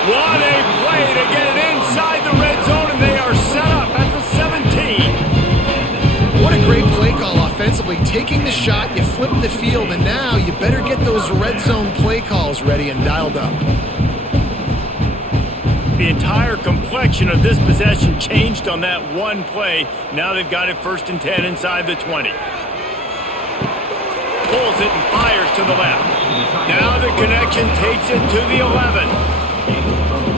What a play to get it inside the red zone, and they are set up at the 17. What a great play call offensively. Taking the shot, you flip the field, and now you better get those red zone play calls ready and dialed up. The entire complexion of this possession changed on that one play. Now they've got it 1st and 10 inside the 20. Pulls it and fires to the left. Now the connection takes it to the 11.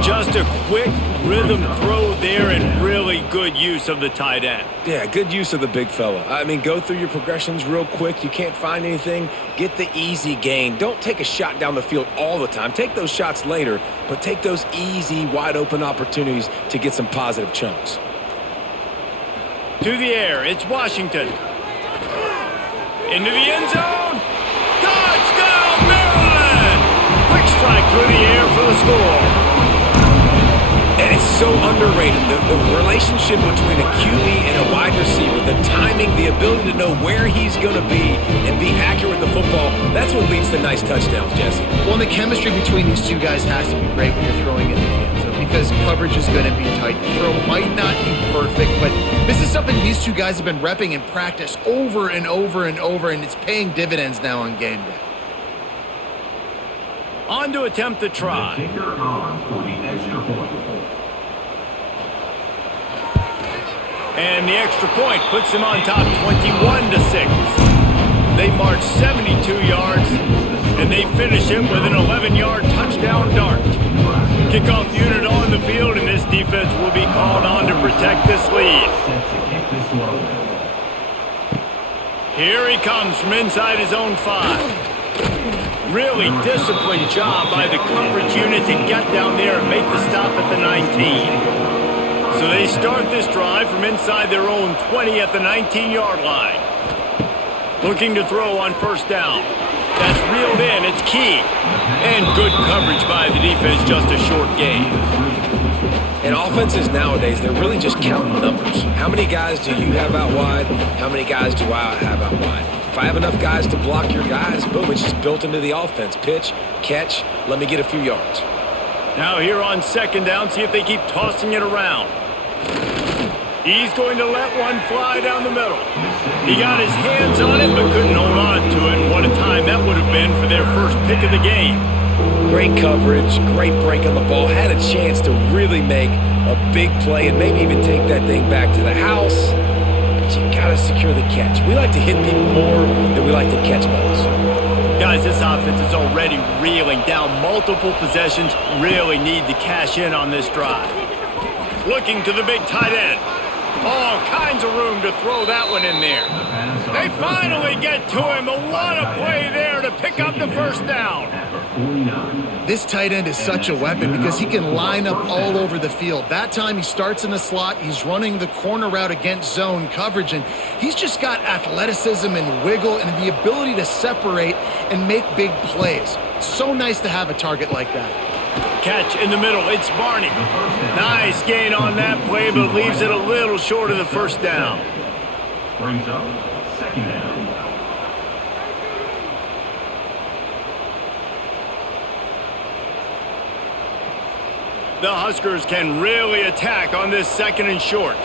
Just a quick rhythm throw there and really good use of the tight end. Yeah, good use of the big fella. I mean, go through your progressions real quick. You can't find anything. Get the easy gain. Don't take a shot down the field all the time. Take those shots later, but take those easy, wide-open opportunities to get some positive chunks. To the air, it's Washington. Into the end zone. Touchdown, Maryland! Quick strike through the air for the score. And it's so underrated. The relationship between a QB and a wide receiver, the timing, the ability to know where he's going to be and be accurate with the football, that's what leads to nice touchdowns, Jesse. Well, the chemistry between these two guys has to be great when you're throwing in the end zone because coverage is going to be tight. The throw might not be perfect, but this is something these two guys have been repping in practice over and over and over, and it's paying dividends now on game day. On to attempt the try. Kicker on for the extra point. And the extra point puts them on top 21-6. They march 72 yards, and they finish it with an 11-yard touchdown dart. Kickoff unit on the field, and this defense will be called on to protect this lead. Set to kick this one away. Here he comes from inside his own 5. Really disciplined job by the coverage unit to get down there and make the stop at the 19. So they start this drive from inside their own 20 at the 19-yard line. Looking to throw on 1st down. That's reeled in. It's key. And good coverage by the defense, just a short gain. And offenses nowadays, they're really just counting numbers. How many guys do you have out wide? How many guys do I have out wide? If I have enough guys to block your guys, boom, it's just built into the offense. Pitch, catch, let me get a few yards. Now here on 2nd down, see if they keep tossing it around. He's going to let one fly down the middle. He got his hands on it, but couldn't hold on to it. And what a time that would have been for their first pick of the game. Great coverage, great break on the ball. Had a chance to really make a big play and maybe even take that thing back to the house. But you got to secure the catch. We like to hit people more than we like to catch balls. Guys, this offense is already reeling down multiple possessions. Really need to cash in on this drive. Looking to the big tight end. All kinds of room to throw that one in there. They finally get to him. What a play there to pick up the 1st down. This tight end is such a weapon because he can line up all over the field. That time he starts in the slot. He's running the corner route against zone coverage, and he's just got athleticism and wiggle and the ability to separate and make big plays. It's so nice to have a target like that. Catch in the middle. It's Barney. Nice gain on that play, but leaves it a little short of the 1st down. Brings up 2nd down. The Huskers can really attack on this 2nd and short.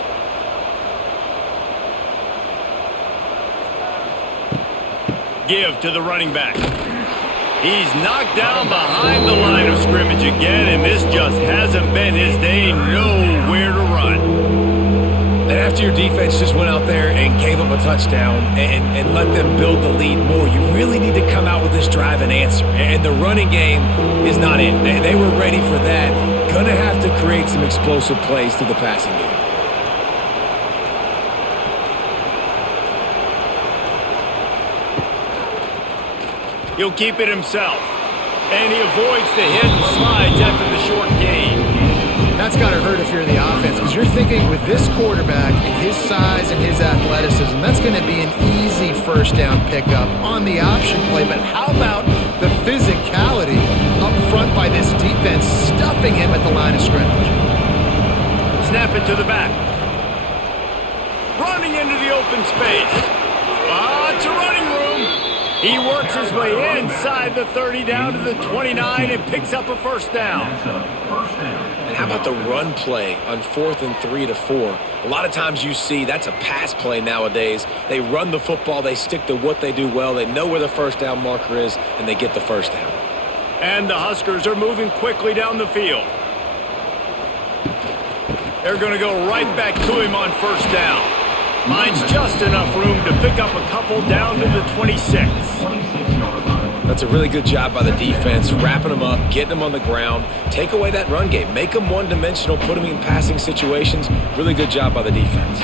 Give to the running back. He's knocked down behind the line of scrimmage again, and this just hasn't been his day. Nowhere to run. And after your defense just went out there and gave up a touchdown and let them build the lead more, you really need to come out with this drive and answer. And the running game is not in. They were ready for that. Going to have to create some explosive plays to the passing game. He'll keep it himself. And he avoids the hit and slides after the short gain. That's got to hurt if you're the offense because you're thinking with this quarterback and his size and his athleticism, that's going to be an easy 1st down pickup on the option play. But how about the physicality up front by this defense, stuffing him at the line of scrimmage? Snap it to the back. Running into the open space. Lots of running room. He works his way inside the 30 down to the 29 and picks up a first down. And how about the run play on 4th and 3 to 4? A lot of times you see that's a pass play nowadays. They run the football, they stick to what they do well, they know where the first down marker is, and they get the first down. And the Huskers are moving quickly down the field. They're going to go right back to him on first down. Finds just enough room to pick up a couple down to the 26. That's a really good job by the defense, wrapping them up, getting them on the ground, take away that run game, make them one-dimensional, put them in passing situations. Really good job by the defense.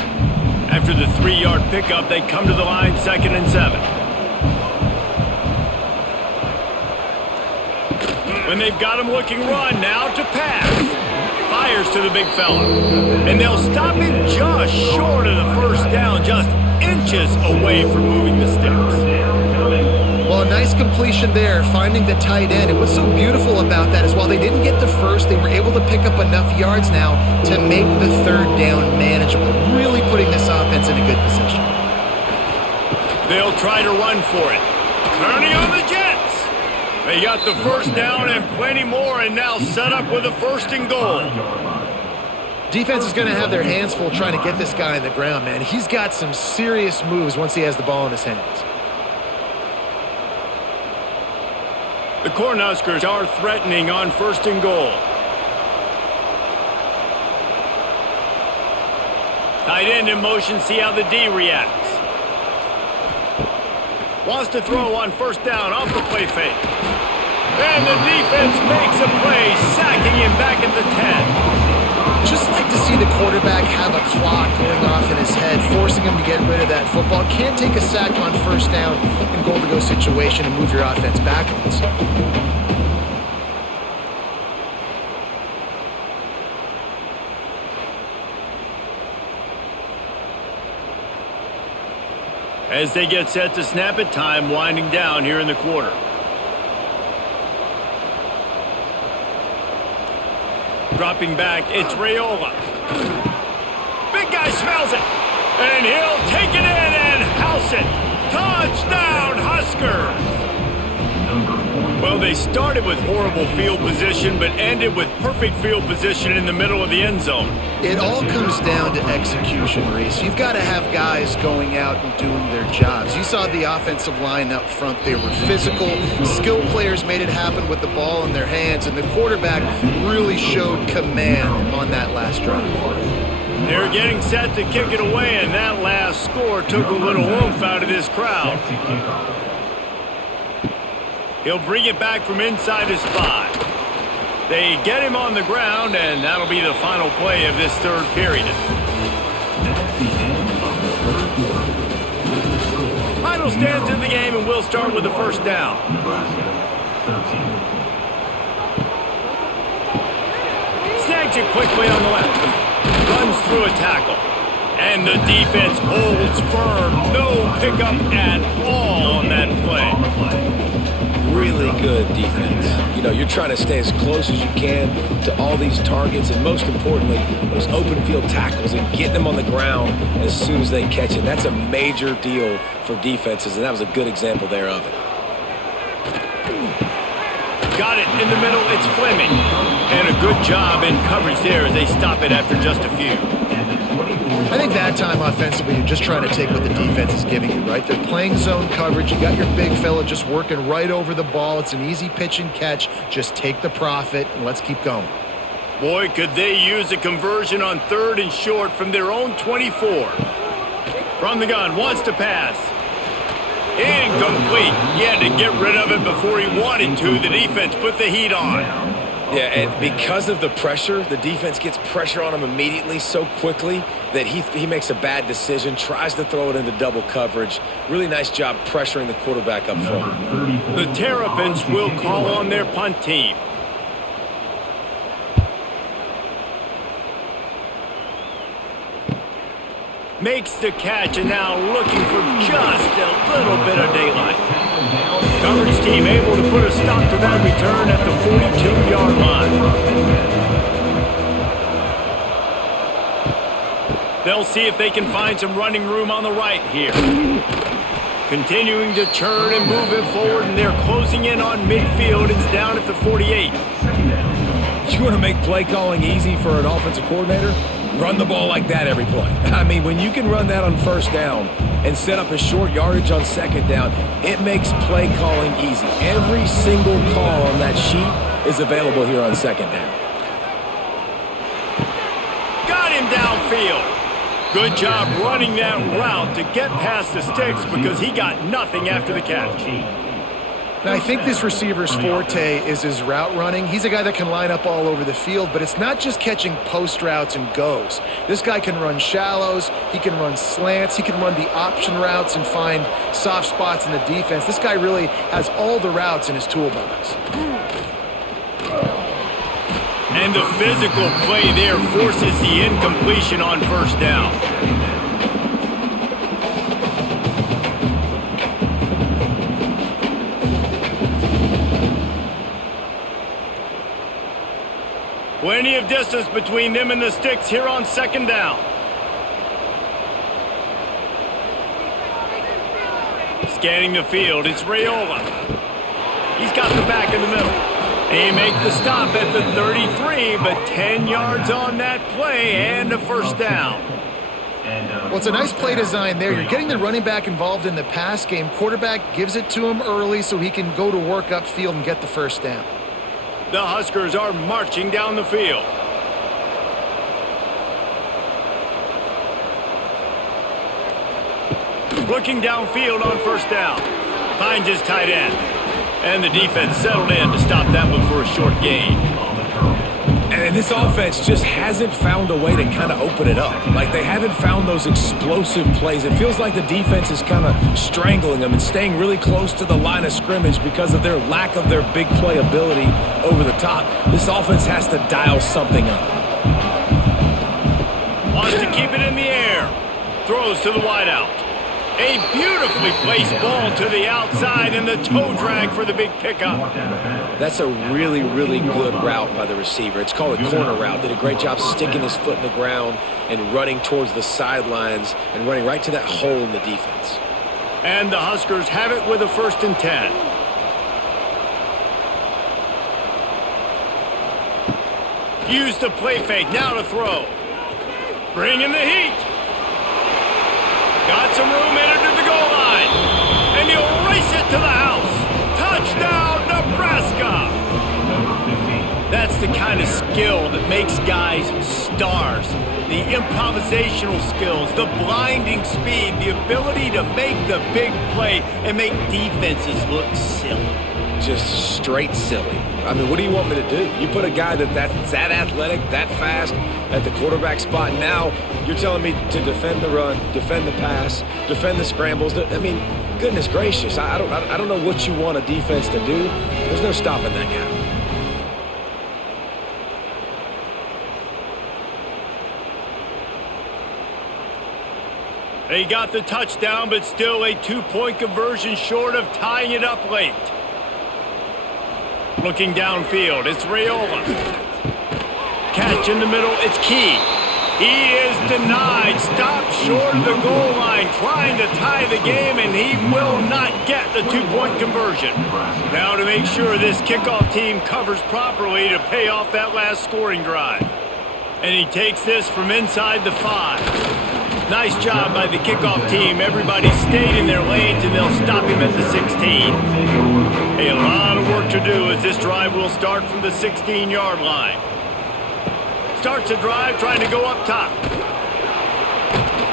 After the 3-yard pickup, they come to the line 2nd and 7. When they've got him looking run, now to pass. Fires to the big fella. And they'll stop him just short of the first down, just inches away from moving the sticks. Well, a nice completion there, finding the tight end. And what's so beautiful about that is while they didn't get the first, they were able to pick up enough yards now to make the 3rd down manageable, really putting this offense in a good position. They'll try to run for it. Turning on the Jets. They got the first down and plenty more, and now set up with a 1st and goal. Defense is going to have their hands full trying to get this guy on the ground, man. He's got some serious moves once he has the ball in his hands. The Cornhuskers are threatening on 1st and goal. Tight end in motion, see how the D reacts. Wants to throw on 1st down off the play fake. And the defense makes a play, sacking him back at the 10. Just like to see the quarterback have a clock going off in his head, forcing him to get rid of that football. Can't take a sack on 1st down in goal-to-go situation and move your offense backwards. As they get set to snap it, time winding down here in the quarter. Dropping back, it's Raiola. Big guy smells it, and he'll take it in and house it. Touchdown, Huskers! Well, they started with horrible field position, but ended with perfect field position in the middle of the end zone. It all comes down to execution, Reese. You've got to have guys going out and doing their jobs. You saw the offensive line up front. They were physical. Skilled players made it happen with the ball in their hands, and the quarterback really showed command on that last drive. They're getting set to kick it away, and that last score took a little oomph out of this crowd. He'll bring it back from inside his 5. They get him on the ground, and that'll be the final play of this 3rd period. Final stands in the game, and we'll start with the 1st down. Snags it quickly on the left. Runs through a tackle. And the defense holds firm. No pickup at all on that play. Really good defense. You know, you're trying to stay as close as you can to all these targets, and most importantly, those open field tackles and getting them on the ground as soon as they catch it. That's a major deal for defenses, and that was a good example there of it. Got it in the middle, it's Fleming. And a good job in coverage there as they stop it after just a few. I think that time offensively, you're just trying to take what the defense is giving you, right? They're playing zone coverage. You got your big fella just working right over the ball. It's an easy pitch and catch. Just take the profit and let's keep going. Boy, could they use a conversion on 3rd and short from their own 24. From the gun, wants to pass. Incomplete. He had to get rid of it before he wanted to. The defense put the heat on. Yeah, and because of the pressure, the defense gets pressure on him immediately so quickly that he makes a bad decision, tries to throw it into double coverage. Really nice job pressuring the quarterback up front. The Terrapins will call on their punt team. Makes the catch, and now looking for just a little bit of daylight. Coverage team able to put a stop to that return at the 42-yard line. They'll see if they can find some running room on the right here. Continuing to churn and move it forward, and they're closing in on midfield. It's down at the 48. You want to make play calling easy for an offensive coordinator? Run the ball like that every play. I mean, when you can run that on first down and set up a short yardage on second down, it makes play calling easy. Every single call on that sheet is available here on second down. Got him downfield. Good job running that route to get past the sticks because he got nothing after the catch. Now, I think this receiver's forte is his route running. He's a guy that can line up all over the field, but it's not just catching post routes and goes. This guy can run shallows, he can run slants, he can run the option routes and find soft spots in the defense. This guy really has all the routes in his toolbox. And the physical play there forces the incompletion on first down. Plenty of distance between them and the sticks here on second down. Scanning the field, it's Raiola. He's got the back in the middle. They make the stop at the 33, but 10 yards on that play and a first down. Well, it's a nice play design there. You're getting the running back involved in the pass game. Quarterback gives it to him early so he can go to work upfield and get the first down. The Huskers are marching down the field. Looking downfield on first down. Finds his tight end. And the defense settled in to stop that one for a short gain. And this offense just hasn't found a way to kind of open it up. Like, they haven't found those explosive plays. It feels like the defense is kind of strangling them and staying really close to the line of scrimmage because of their lack of their big play ability over the top. This offense has to dial something up. Wants to keep it in the air. Throws to the wideout. A beautifully placed ball to the outside and the toe drag for the big pickup. That's a really, really good route by the receiver. It's called a corner route. Did a great job sticking his foot in the ground and running towards the sidelines and running right to that hole in the defense. And the Huskers have it with a 1st and 10. Use the play fake, now to throw. Bring in the heat. Got some room, entered to the goal line. And he'll race it to the house. Touchdown, Nebraska! That's the kind of skill that makes guys stars. The improvisational skills, the blinding speed, the ability to make the big play and make defenses look silly. Just straight silly. I mean, what do you want me to do? You put a guy that's that athletic, that fast at the quarterback spot. Now you're telling me to defend the run, defend the pass, defend the scrambles. I mean, goodness gracious. I don't know what you want a defense to do. There's no stopping that guy. They got the touchdown, but still a 2-point conversion short of tying it up late. Looking downfield, it's Raiola. Catch in the middle, it's Key. He is denied, stopped short of the goal line, trying to tie the game, and he will not get the 2-point conversion. Now to make sure this kickoff team covers properly to pay off that last scoring drive. And he takes this from inside the 5. Nice job by the kickoff team. Everybody stayed in their lanes, and they'll stop him at the 16. Hey, a lot of work to do as this drive will start from the 16-yard line. Starts a drive trying to go up top.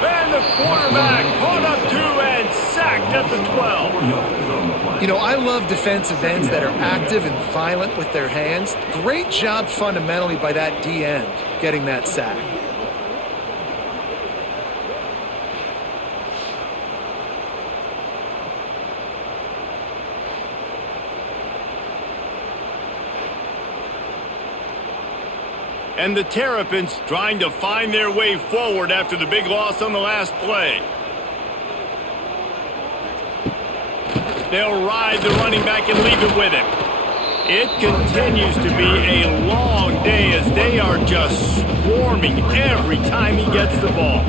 And the quarterback caught up to and sacked at the 12. You know, I love defensive ends that are active and violent with their hands. Great job fundamentally by that D end getting that sack. And the Terrapins trying to find their way forward after the big loss on the last play. They'll ride the running back and leave it with him. It continues to be a long day as they are just swarming every time he gets the ball.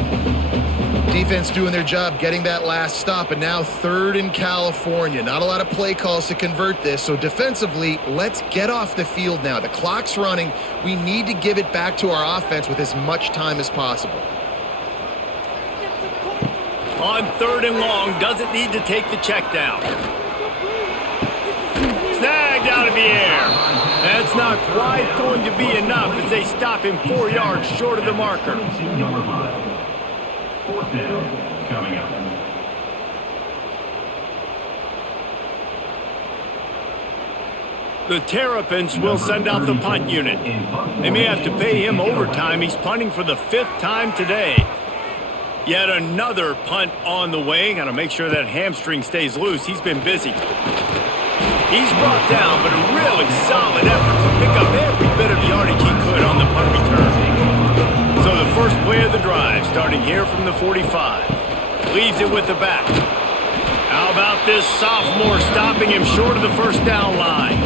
Defense doing their job getting that last stop, and now 3rd in California. Not a lot of play calls to convert this, so defensively, let's get off the field now. The clock's running. We need to give it back to our offense with as much time as possible. On 3rd and long, doesn't need to take the check down. Snagged out of the air. That's not quite going to be enough as they stop him 4 yards short of the marker. 4th down coming up. The Terrapins will send out the punt unit. They may have to pay him overtime. He's punting for the 5th time today. Yet another punt on the way. Got to make sure that hamstring stays loose. He's been busy. He's brought down, but a really solid effort to pick up every bit of yardage he could on the punt return. So the first play of the drive, starting here from the 45. Leaves it with the back. How about this sophomore stopping him short of the first down line?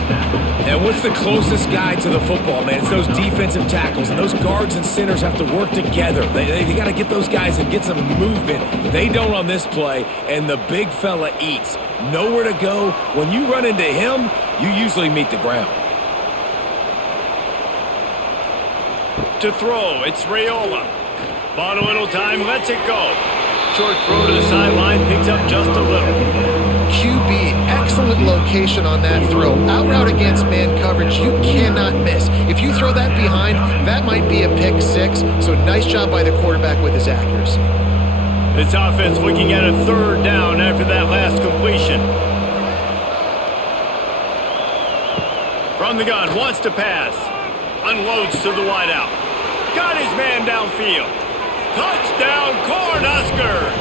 And what's the closest guy to the football, man? It's those defensive tackles, and those guards and centers have to work together. They got to get those guys and get some movement. They don't on this play, and the big fella eats. Nowhere to go. When you run into him, you usually meet the ground. To throw, it's Raiola. Bought a little time, lets it go. Short throw to the sideline, picks up just a little. QB, excellent location on that throw. Out route against man coverage, you cannot miss. If you throw that behind, that might be a pick 6. So nice job by the quarterback with his accuracy. This offense looking at a 3rd down after that last completion. From the gun, wants to pass. Unloads to the wideout. Got his man downfield. Touchdown, Cornhuskers!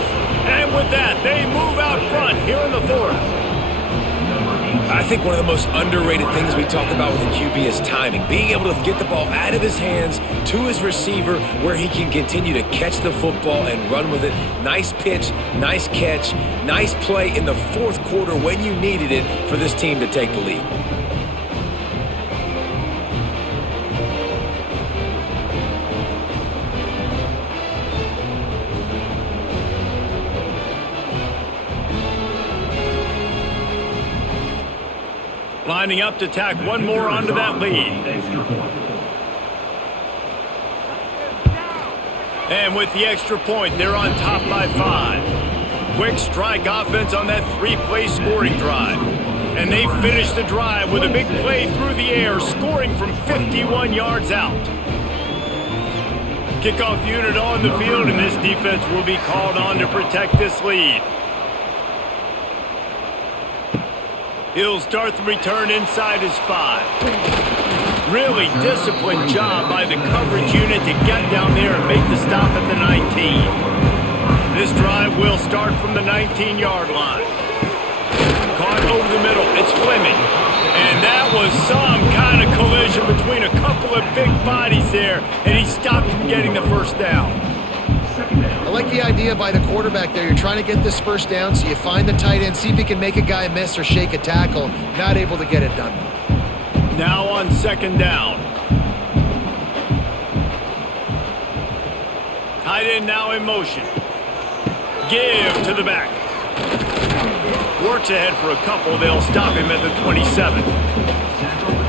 And with that, they move out front here in the 4th. I think one of the most underrated things we talk about with a QB is timing. Being able to get the ball out of his hands to his receiver where he can continue to catch the football and run with it. Nice pitch, nice catch, nice play in the 4th quarter when you needed it for this team to take the lead. Lining up to tack one more onto that lead. And with the extra point, they're on top by 5. Quick strike offense on that 3-play scoring drive. And they finish the drive with a big play through the air, scoring from 51 yards out. Kickoff unit on the field, and this defense will be called on to protect this lead. He'll start the return inside his 5. Really disciplined job by the coverage unit to get down there and make the stop at the 19. This drive will start from the 19-yard line. Caught over the middle. It's Fleming. And that was some kind of collision between a couple of big bodies there, and he stopped from getting the first down. I like the idea by the quarterback there. You're trying to get this first down, so you find the tight end, see if he can make a guy miss or shake a tackle. Not able to get it done. Now on 2nd down. Tight end now in motion. Give to the back. Works ahead for a couple. They'll stop him at the 27.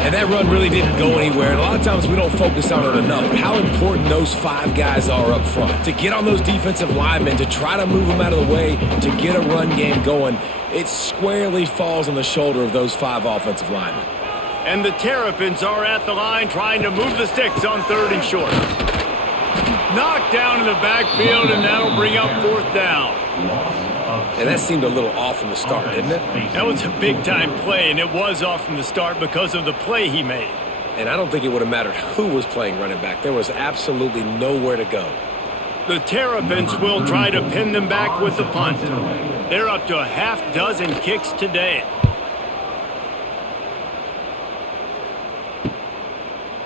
And that run really didn't go anywhere. And a lot of times we don't focus on it enough. But how important those 5 guys are up front. To get on those defensive linemen, to try to move them out of the way, to get a run game going, it squarely falls on the shoulder of those 5 offensive linemen. And the Terrapins are at the line trying to move the sticks on 3rd and short. Knocked down in the backfield, and that'll bring up 4th down. And that seemed a little off from the start, didn't it? That was a big-time play, and it was off from the start because of the play he made. And I don't think it would have mattered who was playing running back. There was absolutely nowhere to go. The Terrapins will try to pin them back with the punt. They're up to a half-dozen kicks today.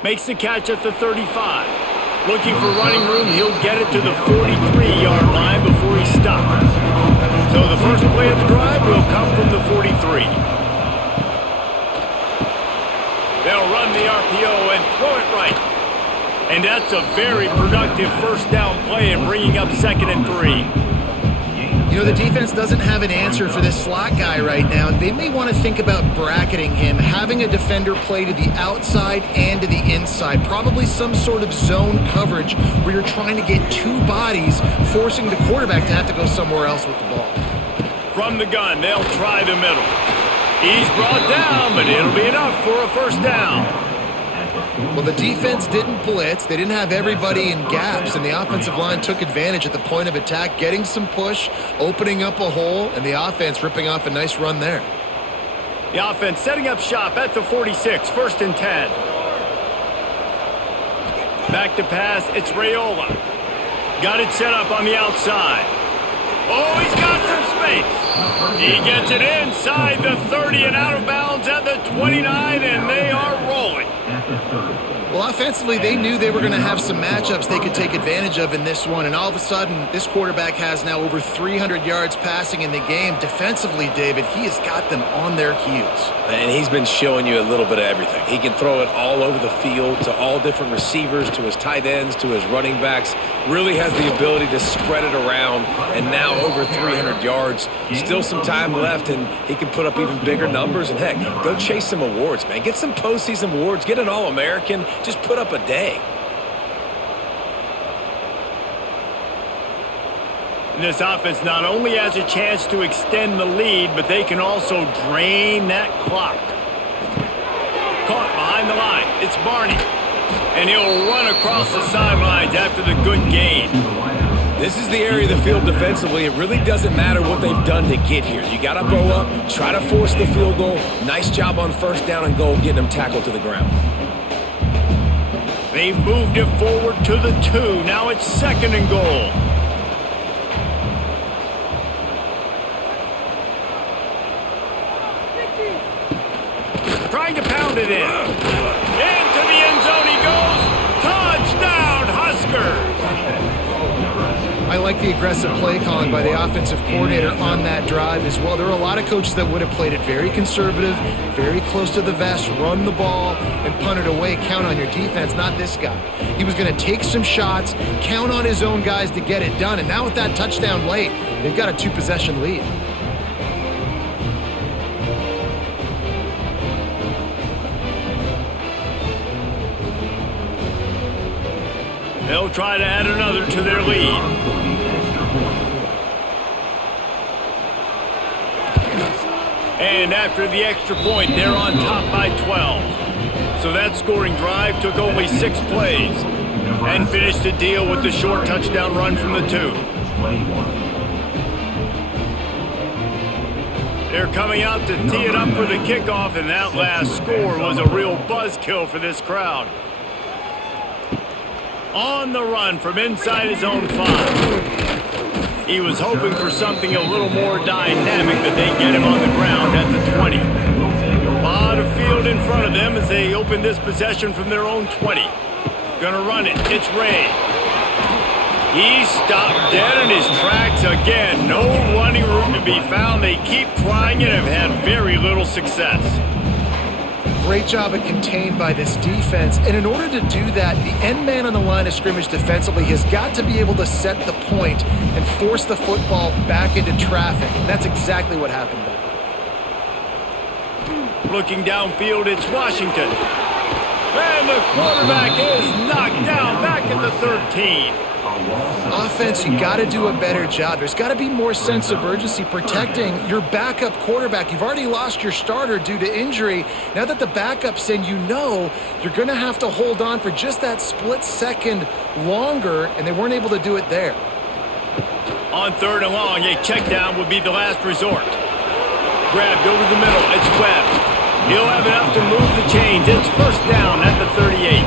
Makes the catch at the 35. Looking for running room, he'll get it to the 43-yard line before he stops. So the first play of the drive will come from the 43. They'll run the RPO and throw it right. And that's a very productive first down play and bringing up 2nd and 3. The defense doesn't have an answer for this slot guy right now. They may want to think about bracketing him, having a defender play to the outside and to the inside. Probably some sort of zone coverage where you're trying to get two bodies, forcing the quarterback to have to go somewhere else with the ball. From the gun, they'll try the middle. He's brought down, but it'll be enough for a first down. Well, the defense didn't blitz. They didn't have everybody in gaps, and the offensive line took advantage at the point of attack, getting some push, opening up a hole, and the offense ripping off a nice run there. The offense setting up shop at the 46, 1st and 10. Back to pass, it's Raiola. Got it set up on the outside. Oh, he's got some space. He gets it inside the 30 and out of bounds at the 29, and they are rolling. Well, offensively, they knew they were going to have some matchups they could take advantage of in this one, and all of a sudden, this quarterback has now over 300 yards passing in the game. Defensively, David, he has got them on their heels. And he's been showing you a little bit of everything. He can throw it all over the field to all different receivers, to his tight ends, to his running backs. Really has the ability to spread it around, and now over 300 yards. Still some time left, and he can put up even bigger numbers. And, heck, go chase some awards, man. Get some postseason awards. Get an All-American. Just put up a day. This offense not only has a chance to extend the lead, but they can also drain that clock. Caught behind the line. It's Barney. And he'll run across the sidelines after the good gain. This is the area of the field defensively. It really doesn't matter what they've done to get here. You got to bow up, try to force the field goal. Nice job on 1st down and goal, getting them tackled to the ground. They've moved it forward to the 2. Now it's 2nd and goal. Trying to pound it in. Into the end zone he goes. Touchdown, Huskers. I like the aggressive play calling by the offensive coordinator on that drive as well. There are a lot of coaches that would have played it very conservative, very close to the vest, run the ball, and punt it away. Count on your defense, not this guy. He was going to take some shots, count on his own guys to get it done, and now with that touchdown late, they've got a 2-possession lead. They'll try to add another to their lead. And after the extra point, they're on top by 12. So that scoring drive took only 6 plays and finished the deal with the short touchdown run from the 2. They're coming out to tee it up for the kickoff, and that last score was a real buzzkill for this crowd. On the run from inside his own 5. He was hoping for something a little more dynamic, but they get him on the ground at the 20. A lot of field in front of them as they open this possession from their own 20. Gonna run it. It's Ray. He stopped dead in his tracks again. No running room to be found. They keep trying it and have had very little success. Great job at contained by this defense, and in order to do that, the end man on the line of scrimmage defensively has got to be able to set the point and force the football back into traffic, and that's exactly what happened there. Looking downfield, it's Washington. And the quarterback is knocked down back at the 13. Offense, you got to do a better job. There's got to be more sense of urgency protecting your backup quarterback. You've already lost your starter due to injury. Now that the backup's in, you know you're going to have to hold on for just that split second longer, and they weren't able to do it there. On 3rd and long, a check down would be the last resort. Grabbed over the middle, it's Webb. He'll have enough to move the chains. It's 1st down at the 38.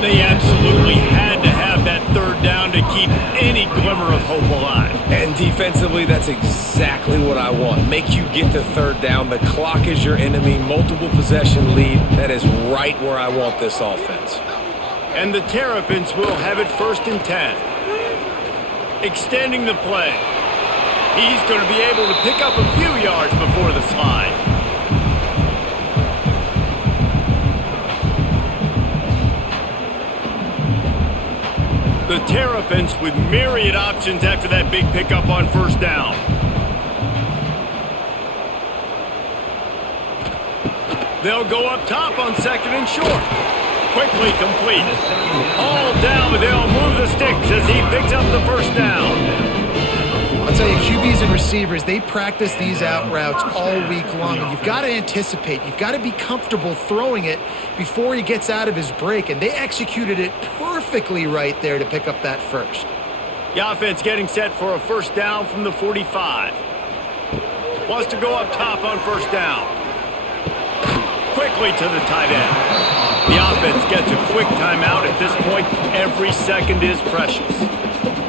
They absolutely had to have that 3rd down to keep any glimmer of hope alive. And defensively, that's exactly what I want. Make you get the 3rd down. The clock is your enemy. Multiple possession lead. That is right where I want this offense. And the Terrapins will have it 1st and 10. Extending the play. He's going to be able to pick up a few yards before the slide. The Terrapins with myriad options after that big pickup on first down. They'll go up top on second and short. Quickly complete. All down, but they'll move the sticks as he picks up the first down. I'll tell you, QBs and receivers, they practice these out routes all week long. And you've got to anticipate. You've got to be comfortable throwing it before he gets out of his break. And they executed it perfectly right there to pick up that first. The offense getting set for a first down from the 45. Wants to go up top on first down. Quickly to the tight end. The offense gets a quick timeout. At this point, every second is precious.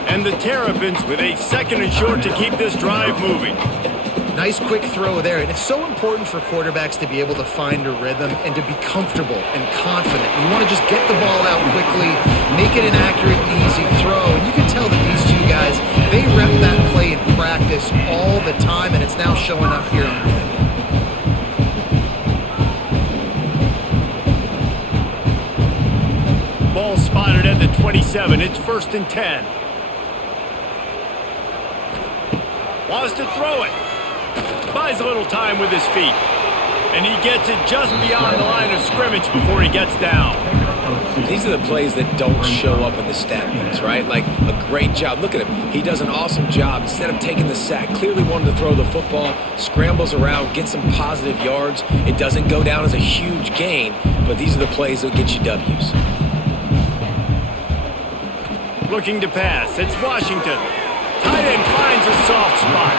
And the Terrapins with a second and short to keep this drive moving. Nice quick throw there. And it's so important for quarterbacks to be able to find a rhythm and to be comfortable and confident. You want to just get the ball out quickly, make it an accurate and easy throw. And you can tell that these two guys, they rep that play in practice all the time, and it's now showing up here on the field. Ball spotted at the 27. It's first and 10. Wants to throw it. Buys a little time with his feet. And he gets it just beyond the line of scrimmage before he gets down. These are the plays that don't show up in the stat books, right? Like a great job. Look at him. He does an awesome job. Instead of taking the sack, clearly wanted to throw the football, scrambles around, gets some positive yards. It doesn't go down as a huge gain, but these are the plays that get you W's. Looking to pass. It's Washington. Tight end finds a soft spot.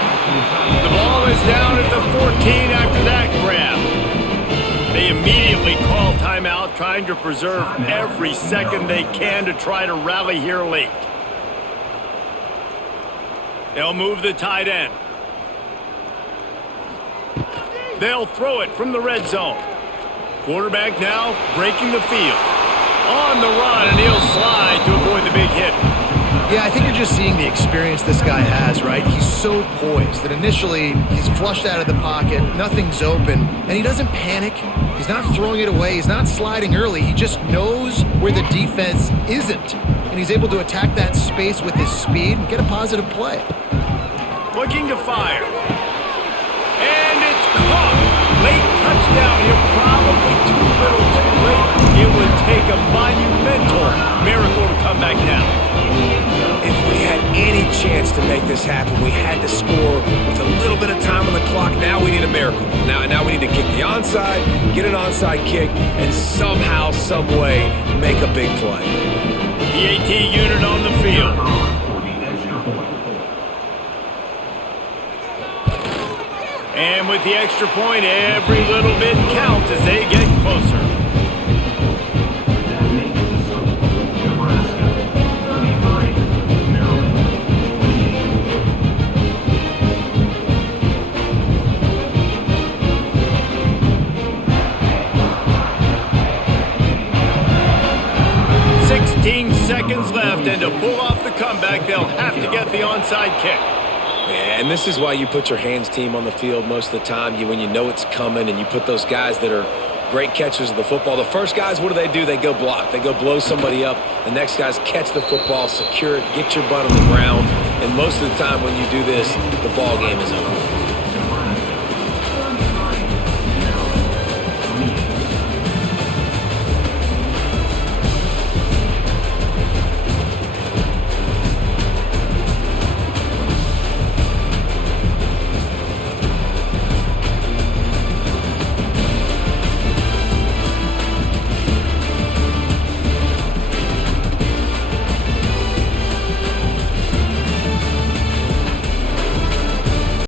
The ball is down at the 14 after that grab. They immediately call timeout, trying to preserve every second they can to try to rally here late. They'll move the tight end. They'll throw it from the red zone. Quarterback now breaking the field. On the run, and he'll slide to avoid the big hit. Yeah, I think you're just seeing the experience this guy has, right? He's so poised that initially he's flushed out of the pocket, nothing's open, and he doesn't panic. He's not throwing it away. He's not sliding early. He just knows where the defense isn't, and he's able to attack that space with his speed and get a positive play. Looking to fire. And it's caught. Late touchdown here, probably too little too late. It would take a monumental miracle to come back down. If we had any chance to make this happen, we had to score with a little bit of time on the clock. Now we need a miracle. Now we need to kick the onside, get an onside kick, and somehow, some way, make a big play. PAT unit on the field. And with the extra point, every little bit counts as they get closer. Nebraska, 33, Maryland, 16 seconds left, and to pull off the comeback, they'll have to get the onside kick. And this is why you put your hands team on the field most of the time. When you know it's coming, and you put those guys that are great catchers of the football. The first guys, what do? They go block. They go blow somebody up. The next guys catch the football, secure it, get your butt on the ground. And most of the time when you do this, the ball game is over.